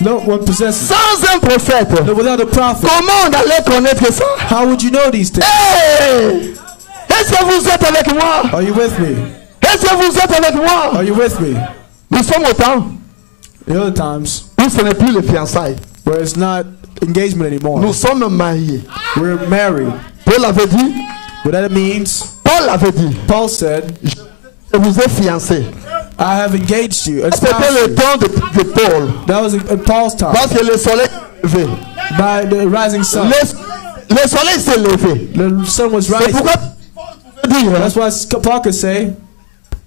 No one possesses. sans un prophète, No, without a prophet, comment on allait connaître ça? how would you know these things? Hey! Est-ce que vous êtes avec moi? Are you with me? Est-ce que vous êtes avec moi? Are you with me? Nous sommes au temps The other times où ce n'est plus les fiançailles. where it's not engagement anymore. Nous sommes mariés. We're married. Paul avait dit, What that means, Paul avait dit, Paul said, je vous ai fiancé. I have engaged you. C'était espoused le you. temps de Paul. That was in Paul's time. Parce que le soleil s'est levé. By the rising sun. Le soleil s'est levé. The sun was C'est rising. pourquoi Paul pouvait dire, That's why Paul could say,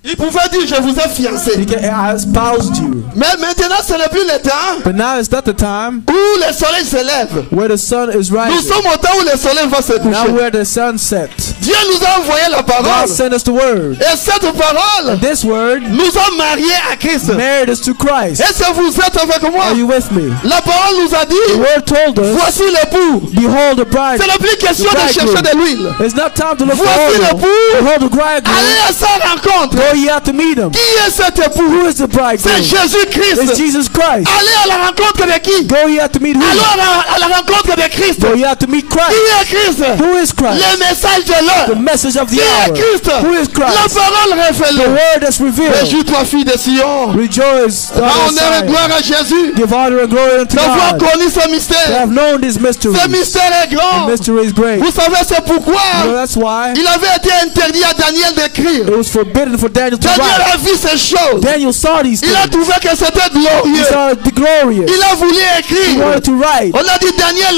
il pouvait dire, je vous ai fiancé. I espoused you. Mais maintenant, ce n'est plus le temps But now it's not the time où le soleil se lève. where the sun is Nous rising. sommes au temps où le soleil va se Now coucher. where the sun sets. Dieu nous a envoyé la God parole. sent us the word. Et cette parole This word nous a mariés à Christ. married us to Christ. Est-ce que vous êtes avec moi? Are you with me? La parole nous a The dit, word told us, voici l'époux. behold the bride. Ce n'est plus question de chercher de l'huile. It's not time to look for Voici oil. l'époux. Behold the bridegroom. Allez à sa rencontre. Go ye out to meet him. Qui est cet époux? Who is the C'est bridegroom? It's Jésus-Christ. Jesus Christ. Allez à la rencontre de qui? Go ye out to meet who? Allons à la rencontre de Christ. Go ye out to meet Qui Christ. est Christ? Who is Christ? Le message de The l'heure. message of the Qui est hour. Christ? Who is La Christ? parole The révélée. word that's revealed. Réjouis-toi, fille de Sion. Rejoice, daughter Rends of honneur et Zion. gloire à Jésus. Give honor and glory unto D'avoir God. connu ce They mystère. have known this mystery. Ce mystère est grand. The mystery is great. Vous savez, c'est pourquoi You know, that's why il avait été interdit à Daniel d'écrire. it was forbidden for Daniel to Daniel write. a vu ces choses. Daniel saw these Il a things. trouvé que c'était He glorieux. saw the glorious. Il a voulu He écrire. wanted to write. On a dit Daniel,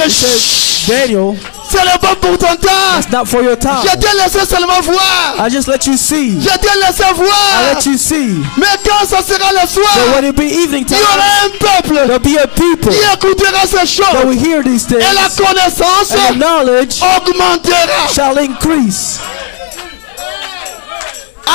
Daniel, c'est le bon pour ton temps. it's not for your time. Je t'ai laissé seulement voir. I just let you see. Je t'ai laissé I voir. let you see. Mais quand ça sera le But soir, when it be evening il y time, aura un peuple there'll be a people qui écoutera ces that choses. will hear these things, Et la connaissance and the knowledge augmentera. shall increase.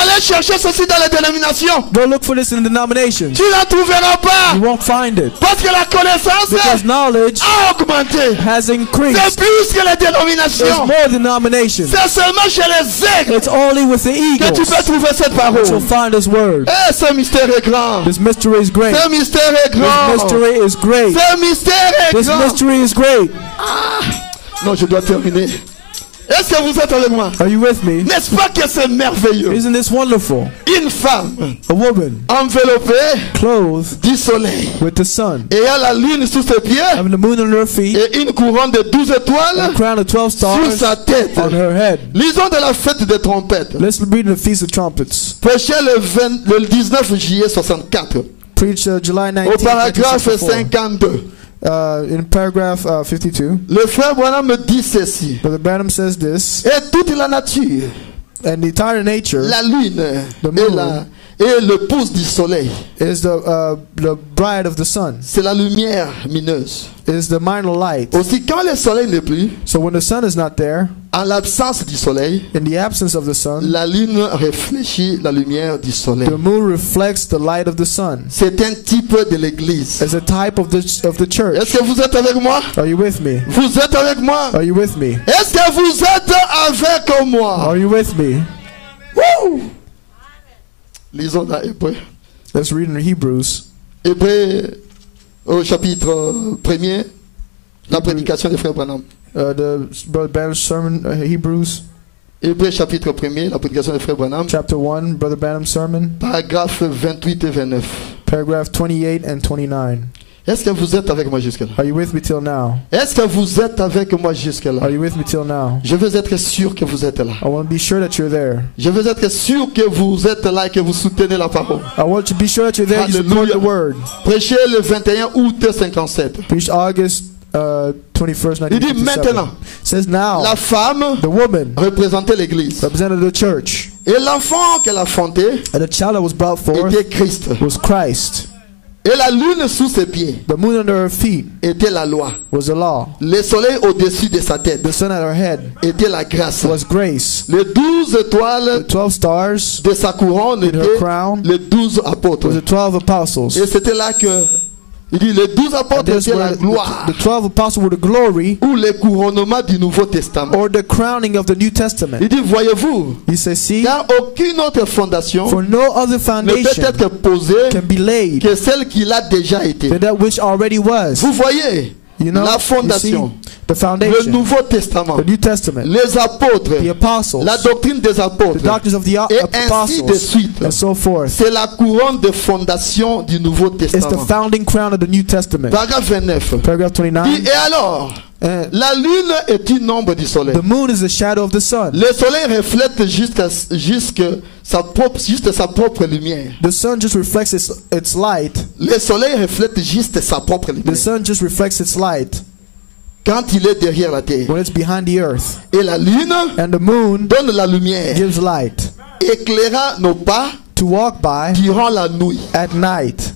Allez chercher ceci dans les dénominations. Go look for this in denominations. Tu ne la trouveras pas. You won't find it. Parce que la connaissance Because knowledge a augmenté. has increased. C'est plus que les There's dénominations. more denominations. C'est seulement chez les aigles It's only with the que tu eagles peux trouver cette that you'll parole. find this word. Eh, ce mystère est grand. This mystery is great. Ce mystère est This grand. mystery is great. Ce mystère est This grand. mystery is great. Non, je dois terminer. Est-ce que vous êtes avec moi? Are you with me? N'est-ce pas que c'est merveilleux? Isn't this wonderful? Une femme A woman enveloppée clothed du soleil, with the sun, ayant la lune sous ses pieds having the moon on her feet, et une couronne de 12 a étoiles crown of 12 sur stars sa tête. on her head. Lisons de la fête des trompettes. Let's read the Feast of Trumpets. Prêché le 19 juillet 64. Preached July Au 19th, paragraphe 1964. 52. In paragraph 52, Le frère Branham me dit ceci. Brother Branham says this, Et toute la nature, and the entire nature la lune The moon. et l'épouse du soleil, is the bride of the sun, c'est la lumière mineuse. is the minor light. Aussi, quand le soleil n'est plus, So when the sun is not there, en l'absence du soleil, in the absence of the sun, la lune réfléchit la lumière du soleil. the moon reflects the light of the sun. C'est un type de l'église. As a type of the church. Est-ce que vous êtes avec moi? Are you with me? Vous êtes avec moi? Are you with me? Est-ce que vous êtes avec moi? Are you with me? Wouh! Lisons dans Hébreu. Let's read in Hebrews. Hébreu au chapitre 1er, la prédication de frère Branham. The Brother Branham's sermon, Hebrews Hébreu chapitre 1er, la prédication de frère Branham, chapter 1, Brother Branham's sermon, paragraphe 28 et 29. paragraph 28 and 29. Est-ce que vous êtes avec moi jusque-là? Are you with me till now? Est-ce que vous êtes avec moi jusque-là? Are you with me till now? Je veux être sûr que vous êtes là. I want to be sure that you're there. Je veux être sûr que vous êtes là et que vous soutenez la parole. I want to be sure that you're there. You support Hallelujah. the word. Prêché le 21 août 57. Preached August 21st, Il dit 1957. maintenant, Says now, la femme the woman représentait l'église. represented the church, Et l'enfant qu'elle a fondé and the child that was brought forth était Christ. was Christ. Et la lune sous ses pieds The moon under her feet était la loi. was the law. Le soleil au-dessus de sa tête The sun at her head était la grâce. was grace. Les 12 étoiles The 12 stars de sa couronne in her étaient crown les 12 apôtres. was the 12 apostles. Et c'était là que, il dit, les 12 And apôtres this étaient la were gloire the 12 apostles were the glory ou le couronnement du Nouveau Testament. or the crowning of the New Testament. Il dit, voyez-vous, He says, see, car aucune autre fondation for no other ne peut foundation être posée can be laid que celle qu'il a déjà été. than that which already was. Vous voyez, You know, la you see, fondation, the le foundation, Nouveau Testament, the New Testament, les apôtres, the apostles, la doctrine des the apôtres, doctrines of the et ainsi de apostles, suite. and so forth. C'est la couronne de fondation du Nouveau It's the Testament. founding crown of the New Testament. Paragraphe 29. Paragraph Dit, 29. et alors, And la lune est une ombre du soleil. the moon is the shadow of the sun. Le soleil reflète juste sa propre lumière. The sun just reflects its light. Le soleil reflète juste sa propre The lumière. sun just reflects its light Quand il est derrière la terre. when it's behind the earth. Et la lune And the moon donne la lumière, gives light éclairant nos pas to walk by durant la nuit. at night.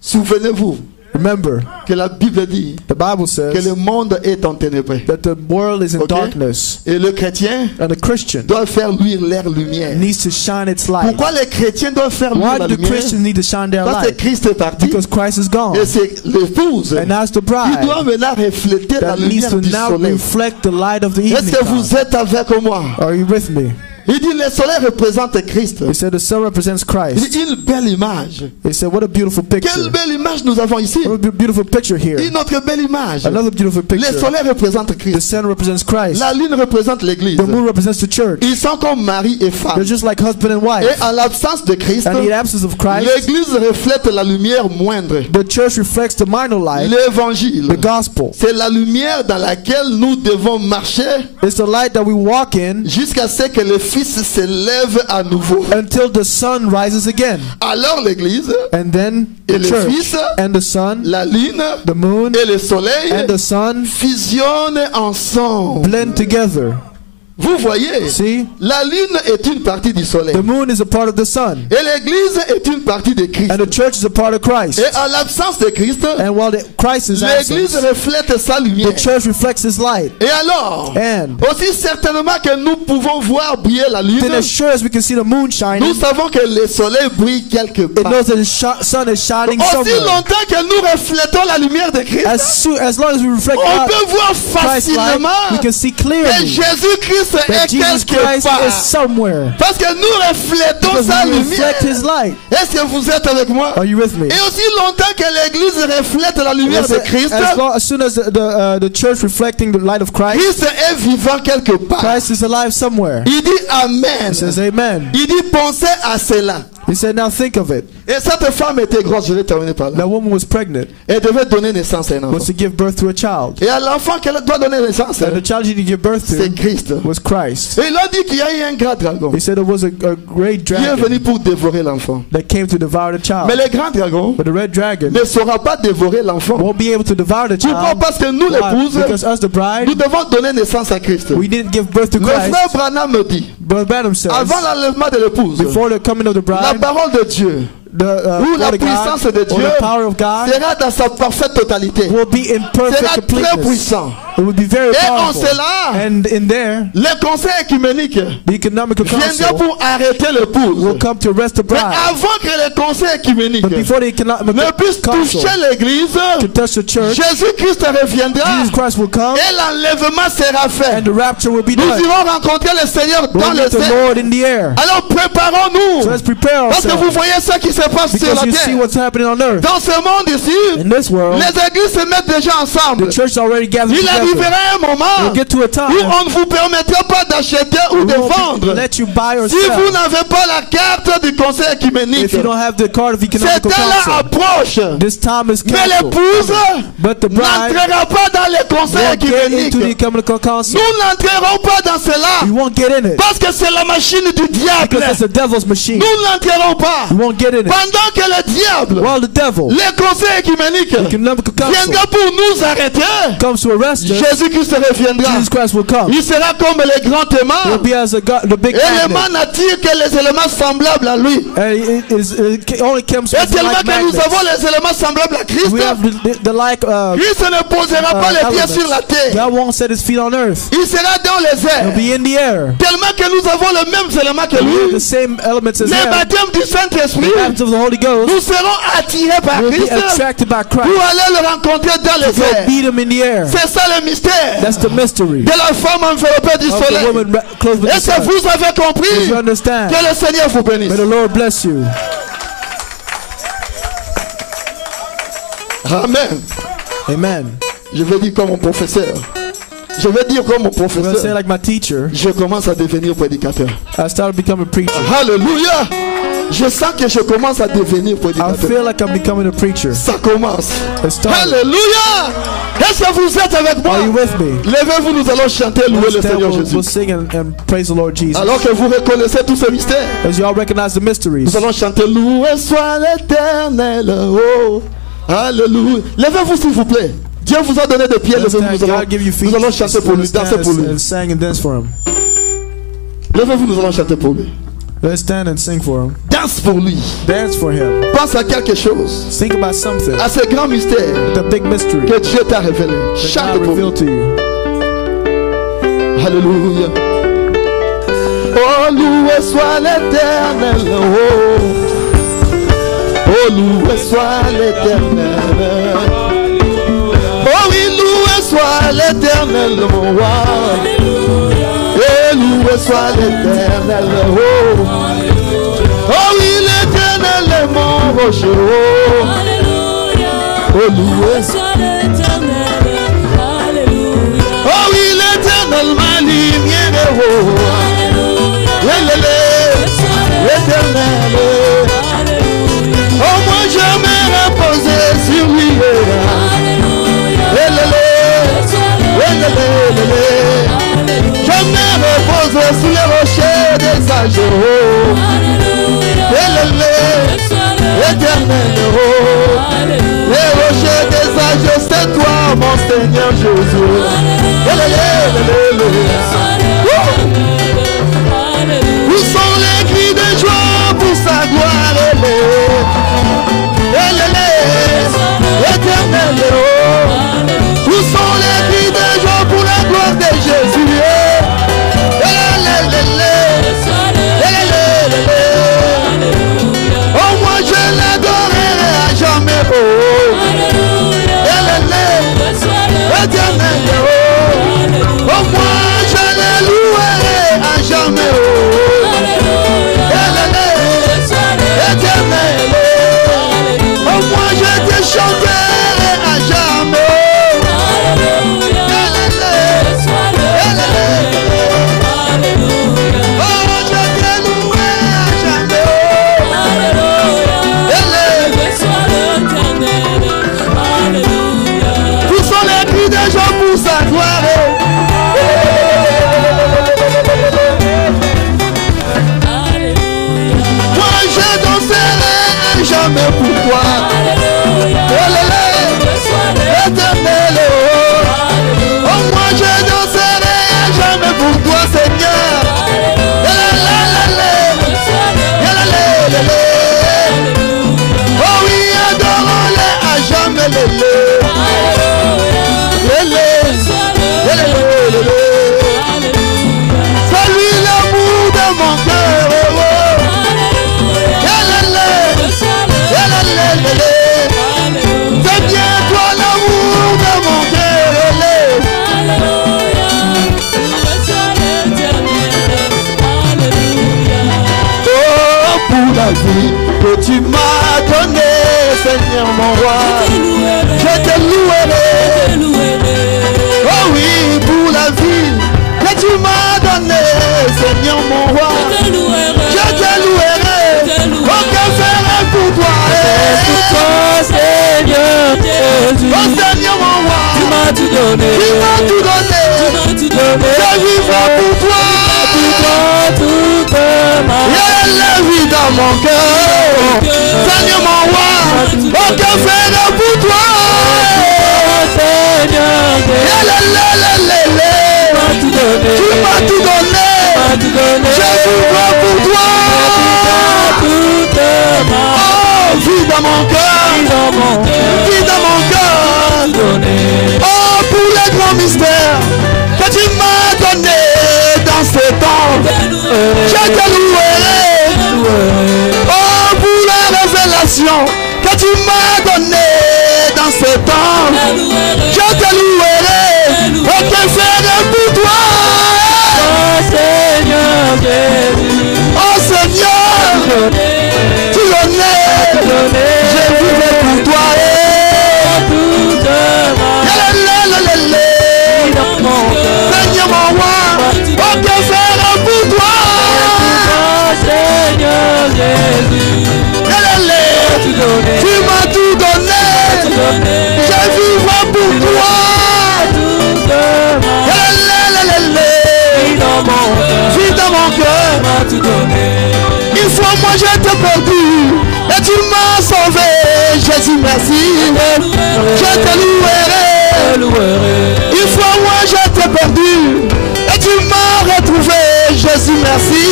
Souvenez-vous Remember, que la Bible dit the Bible que le says monde est en ténèbres. that the world is in Okay. darkness, Et le chrétien and the Christian doit faire luire leur lumière. needs to shine its light. Pourquoi les chrétiens doivent faire luire Why la do the lumière? Christians need to shine their Parce que light? Christ est parti. Because Christ is gone. Et c'est l'épouse And now it's the qui doit bride maintenant refléter la that needs lumière to du now soleil. reflect the light of the Est-ce evening que vous time. êtes avec moi? Are you with me? Il dit le soleil représente Christ. He said the sun represents Il Christ. dit une belle image. He said, what a beautiful picture. Quelle belle image nous avons ici. What a beautiful picture here. Une autre belle image. Another beautiful Le picture. soleil représente The Christ. sun represents Christ. La lune représente l'église. The moon represents the church. Ils sont comme mari et femme. They're just like husband and Et wife. en l'absence de Christ, And in the absence of Christ, l'église reflète la lumière moindre. the church reflects the minor light, L'évangile. the gospel. C'est la lumière dans laquelle nous devons marcher It's the light that we walk in jusqu'à ce que le Fils se lève à nouveau. until the sun rises again. Alors l'église, And then et the le church Fils, and the sun, la lune the moon et le soleil and the sun fusionnent ensemble. blend together. Vous voyez, See? la lune est une partie du soleil. The moon is a part of the sun. Et l'église est une partie de Christ. And the church is a part of Christ. Et en l'absence de Christ, And while Christ is l'église absent, reflète sa lumière. the church reflects his light. Et alors, And aussi certainement que nous pouvons voir briller la lune, then as sure as we can see the moon shining, nous savons que le soleil brille quelque it part. knows that the sun is shining Aussi somewhere. longtemps que nous reflétons la lumière de Christ, As long as we reflect on God, peut voir Christ's light, facilement we can see que clearly Jésus-Christ that est Jesus quelque Christ part. is somewhere. Parce que nous reflétons Because sa we lumière. reflect his light. Est-ce que vous êtes avec moi? Are you with me? Et aussi longtemps que l'église reflète la lumière de Christ, As soon as the church reflecting the light of Christ, Christ est vivant quelque part. Christ is alive somewhere. Il dit Amen. He says amen. Il dit pensez à cela. He said, now think of it. Et cette femme était grosse, je vais terminer par là. That woman was pregnant, Elle devait donner naissance à un was enfant. to give birth to a child. Et à l'enfant qu'elle doit donner naissance, And the child she did give birth c'est to Christ. was Christ. Et il a dit qu'il y a eu un grand dragon He said it was a great qui est venu dragon pour dévorer l'enfant. that came to devour the child. Mais le grand dragon But the red dragon ne saura pas dévorer l'enfant. won't be able to devour the Pourquoi? child. Parce que nous, Why? l'épouse, Because us, the bride, nous devons donner naissance à Christ. we didn't give birth to Le Christ. frère Branham me dit, Brother Branham says, avant l'enlèvement de l'épouse, before the coming of the la bride, parole de Dieu the ou la word of God, puissance de or Dieu the power of God sera dans sa parfaite totalité. will be in Sera perfect très completeness. puissant. It will be very Et en powerful. cela, And in there, le conseil écuménique the economical viendra council pour arrêter l'épouse. will come to arrest the Mais bride. avant que le conseil écuménique But before the economical ne puisse council toucher l'église, to touch the church, Jésus-Christ reviendra Jesus Christ will come et l'enlèvement sera fait. and the rapture will be Nous done. irons rencontrer le Seigneur dans We'll le meet the ciel. Lord in the air. Alors préparons-nous. So let's prepare Parce que vous ourselves. voyez ce qui se passe sur Because la you see terre. what's happening on earth. Dans ce monde ici, In this world, les églises se mettent déjà ensemble. the church is already gathered Il together. arrivera un We'll moment get to a time où on ne vous permettra pas d'acheter ou de we won't vendre let you buy or si vous sell n'avez pas la carte du conseil écuménique. if you don't have the card of Cet economical temps-là council. approche. This time is Mais canceled. l'épouse But the bride n'entrera pas dans le conseil won't get into the écuménique. economical council. Nous n'entrerons pas dans cela You won't get in it parce que c'est la machine du diable. because it's the devil's machine. Nous n'entrerons pas. You won't get in it. Pendant que le diable, While the devil, le conseil écuménique, economical council, viendra pour nous arrêter, comes to arrest us, Jésus-Christ reviendra. Jesus Christ will come. Il sera comme les grands He'll aimants. be as the big Éléments magnet. n'attirent que les éléments semblables à lui. And it only comes Et with tellement like que nous magnets. avons les éléments semblables à Christ, We have the like Christ ne posera pas les pieds elements. sur la terre. God won't set his feet on earth. Il sera dans les He'll airs. be in the air. Tellement que nous avons les mêmes éléments que We have lui. the same elements as Les him. baptêmes du Saint-Esprit, The baptism of the Holy Ghost nous serons attirés par will be Christ attracted by pour Christ. aller le rencontrer dans les We'll airs. beat him in the air. C'est ça le mystère That's the mystery de la femme enveloppée du of the soleil. woman clothed with the Est-ce que sun. vous avez If compris? you understand, Que le Seigneur vous bénisse. may the Lord bless you. Amen. Amen. Je vais dire comme mon professeur. Je vais dire comme mon I'm going to say professeur. like my teacher, Je commence à devenir prédicateur. I started becoming a preacher. Alléluia. Je sens que je commence à devenir I prédicateur. feel like I'm becoming a preacher. Ça commence. It started. Alléluia. Est-ce que vous êtes avec moi? Are you with me? Levez-vous, nous allons chanter, louer le Stand, Seigneur we'll Jésus. sing and praise the Lord Jesus. Alors que vous reconnaissez tous ces mystères, As you all recognize the mysteries, nous allons chanter loué soit l'Éternel. Oh, alléluia. Levez-vous s'il vous plaît. Dieu vous a donné des pieds. let's Levez-vous, stand. nous allons, God give you feet. nous allons chanter pour lui, Let's danser stand pour lui. and sing and dance for him. Levez-vous, nous allons chanter pour lui. Let's stand and sing for him. Danse pour lui. Dance for him. Pense à quelque chose, Think about something. à ce grand mystère The big mystery que Dieu t'a révélé. that Chante God pour lui. revealed to you. Alléluia. Oh, loué soit l'Éternel. Oh, loué soit l'Éternel. Oh oui, loué soit l'Éternel, mon roi. Et loué soit l'Éternel. Oh oui, l'Éternel est mon rocher. Oh, loué soit l'Éternel. Alléluia. Oh oui, l'Éternel, ma lumière. L'Éternel. Oh, moi je me reposais sur lui. Je me repose sur les rochers des âges. L'Éternel. Les rochers des âges, c'est toi, mon Seigneur Jésus. vie que tu m'as donnée, Seigneur mon roi. Je te louerai. Oh oui, pour la vie que tu m'as donnée, Seigneur mon roi. Je te louerai. Oh, que ferai pour toi, Seigneur Jésus. Oh Seigneur mon roi, Tu m'as tout donné. tu m'as tout donné. Tu m'as tout donné. Je vivrai pour toi. Toute ma Il y a la vie dans mon cœur. Seigneur mon roi, oh que ferai pour toi. Seigneur Jésus. Tu m'as tout donné. Je vivrai pour toi. Oh, vie dans mon cœur. Vie dans mon cœur. Oh, pour les grands mystères que tu m'as donné dans ce temps. Je te louerai. Oh, pour la révélation que tu m'as donné dans ce temps. Je te louerai. Oh, que ferai pour toi. Seigneur Jésus. Oh Seigneur, tu l'honneur. Je vivrai pour toi. Seigneur mon roi, oh que ferai pour toi. Seigneur Jésus. Tu m'as tout donné. Je vivrai pour toi. Vis dans mon cœur. Une fois moi j'étais perdu et tu m'as sauvé. Jésus merci. Je te louerai. Une fois moi j'étais perdu et tu m'as retrouvé. Jésus merci.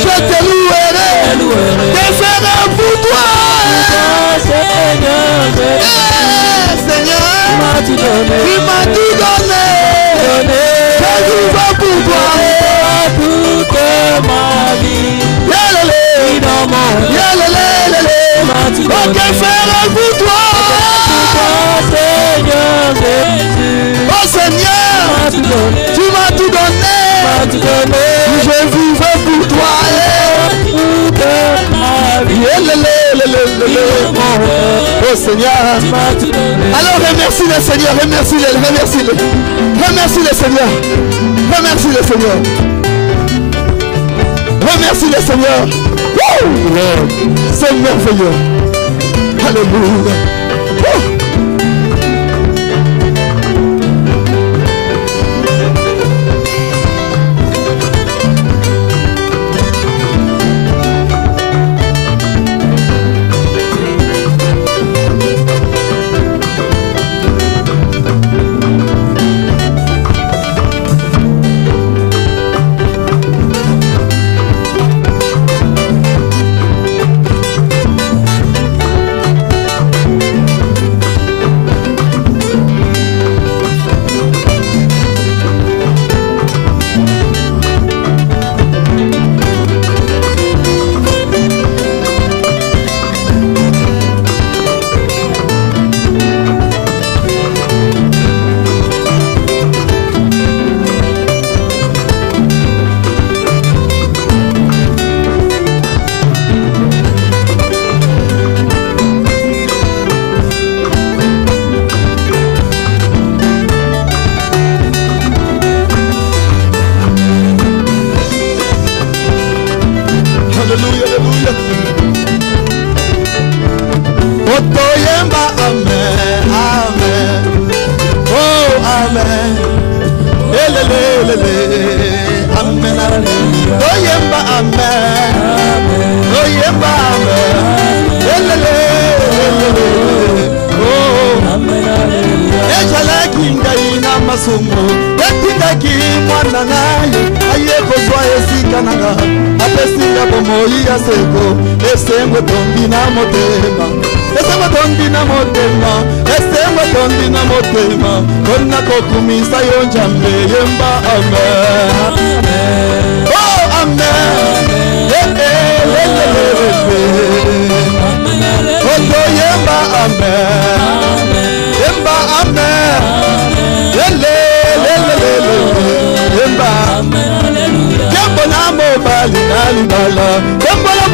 Je te louerai. Que ferai pour toi. Seigneur, tu m'as tout donné. Je vivrai pour toi. Toute ma vie. Oh, que ferai pour toi. Seigneur Jésus. Oh Seigneur, tu m'as tout donné. Je vivrai pour toi. Toute ma vie. Oh Seigneur. Alors remercie le Seigneur, remercie-le. Remercie le Seigneur. Remercie le Seigneur. Remercie le Seigneur. Woo! C'est merveilleux. Alléluia. Woo!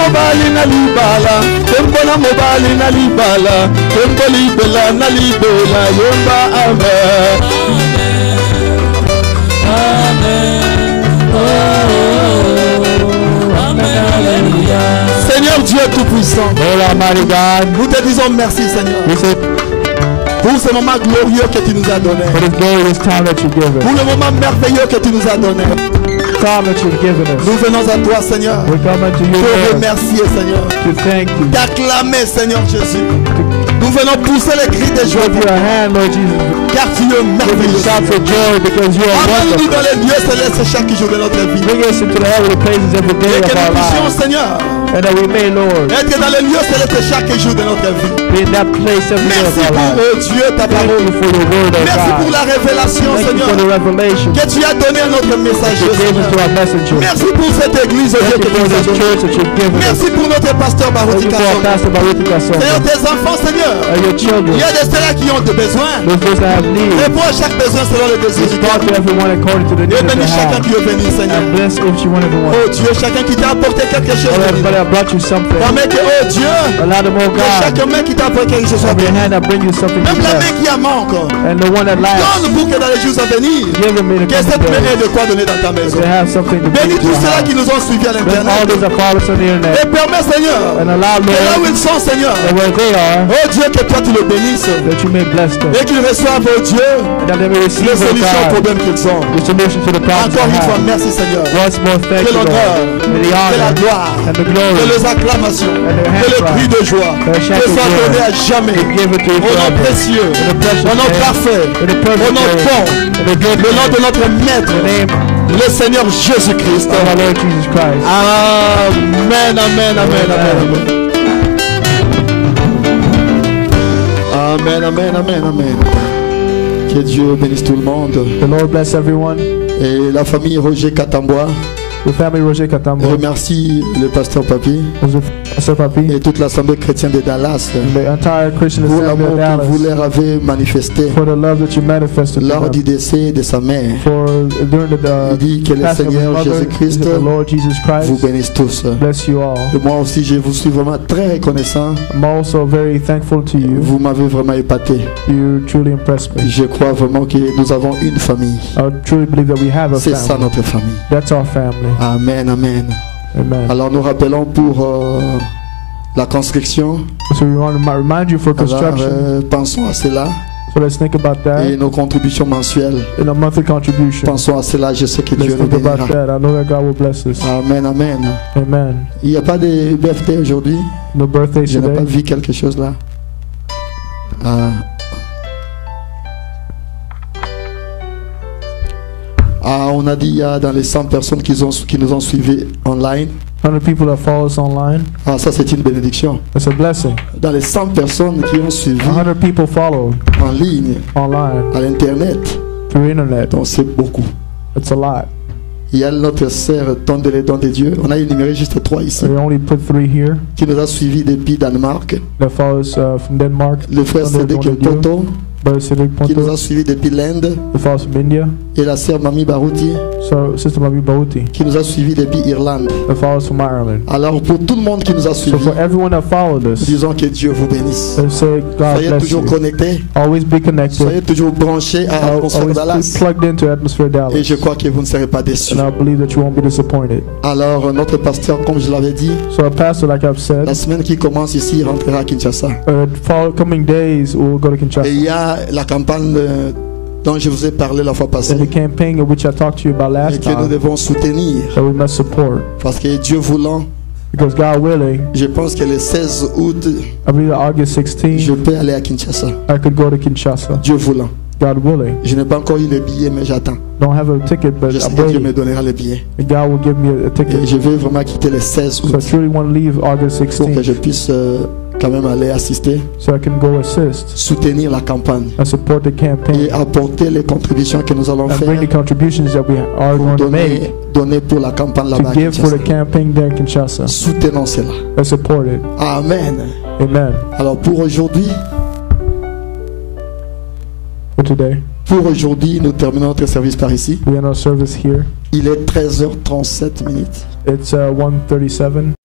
mobali na libala, tembo na mobali na libala, tembo libela na libela, yemba amen. Seigneur Dieu Tout-Puissant, nous te disons merci Seigneur pour ce moment glorieux que tu nous as donné, pour le moment merveilleux que tu nous as donné. Nous venons à toi Seigneur pour remercier Seigneur, t'acclamer Seigneur Jésus. Nous venons pousser les cris de joie car tu es merveilleux. Emmène-nous dans les lieux célestes chaque jour de notre vie. Et que nous puissions Seigneur être dans les lieux célestes chaque jour de notre vie. Merci pour Dieu ta parole. Merci pour la révélation Seigneur que tu as donné à notre messager. Merci pour cette église Dieu que tu nous as donnée. Merci pour notre pasteur Barouti Kasson. Seigneur tes enfants Seigneur, il y a des ceux-là qui ont des besoins. Et pour chaque besoin selon le désir du cœur. Et bénis chacun qui est venu Seigneur. Oh Dieu, chacun qui t'a apporté quelque chose. Permets que, oh Dieu, que chaque main qui t'a apporté quelque chose soit béni. Même la main qui a manque, donne pour que dans les jours à venir, que cette main ait de quoi donner dans ta maison. Bénis tous ceux-là qui nous ont suivis à l'internet. Et permets Seigneur, que là où ils sont Seigneur, oh Dieu, que toi tu le bénisses. Et qu'ils reçoivent, oh Dieu, les solutions aux problèmes qu'ils ont. Encore une fois, merci Seigneur. Que l'honneur, que la gloire, que les acclamations, que le cri de joie, que soit donné à jamais. Au nom précieux, au nom parfait, au nom bon, le nom de notre maître, le Seigneur Jésus-Christ. Amen, amen, amen, amen. Amen, amen, amen, amen. Que Dieu bénisse tout le monde. The Lord bless everyone. Et la famille Roger Katambois The family Roger Katambois remercie le pasteur Papi et toute l'assemblée chrétienne de Dallas pour l'amour que vous leur avez manifesté lors du décès de sa mère. Il dit que le Seigneur Jésus-Christ vous bénisse tous. Et moi aussi je vous suis vraiment très reconnaissant. Vous m'avez vraiment épaté. Je crois vraiment que nous avons une famille. C'est ça notre famille. Amen, amen. Alors nous rappelons pour la construction. So we want to remind you for construction. Alors, pensons à cela. So let's think about that. Et nos contributions mensuelles. In a monthly contribution. Pensons à cela, je sais que Dieu nous bénira. I know that God will bless us. Amen, amen. Amen. Il n'y a pas de birthday aujourd'hui. No birthday je today. n'ai pas vu quelque chose là. On a dit il y a dans les 100 personnes qui nous ont suivis online. 100 people that follow us online. Ça c'est une bénédiction. It's a blessing. Dans les 100 personnes qui ont suivi 100 people follow en ligne, online, à l'internet. Through internet. Donc c'est beaucoup. It's a lot. Il y a notre sœur Donne les dons de Dieu. On a énuméré juste 3 ici. We only put 3 here. Qui nous a suivis depuis Danemark. That follows from Denmark. Le frère Cédric Toto. Qui nous a suivis depuis l'Inde. Et la sœur Mami Barouti. Sister Mami Barouti. Qui nous a suivis depuis Irlande. Alors pour tout le monde qui nous a suivis. Disons que Dieu vous bénisse. Soyez toujours connectés. Soyez toujours branchés à l'atmosphère Dallas. Et je crois que vous ne serez pas déçus. Alors notre pasteur, comme je l'avais dit, la semaine qui commence ici, il rentrera à Kinshasa. Et il y a la campagne dont je vous ai parlé la fois passée, et que nous devons soutenir, parce que Dieu voulant, je pense que le 16 août, je peux aller à Kinshasa. Dieu voulant. Je n'ai pas encore eu le billet, mais j'attends. Je sais que Dieu me donnera le billet. Et je vais vraiment quitter le 16 août pour que je puisse quand même aller assister, soutenir la campagne et apporter les contributions que nous allons faire pour donner pour la campagne là-bas. Soutenons cela. Amen. Alors pour aujourd'hui, pour aujourd'hui, nous terminons notre service par ici. Il est 13h37 minutes. It's 1:37.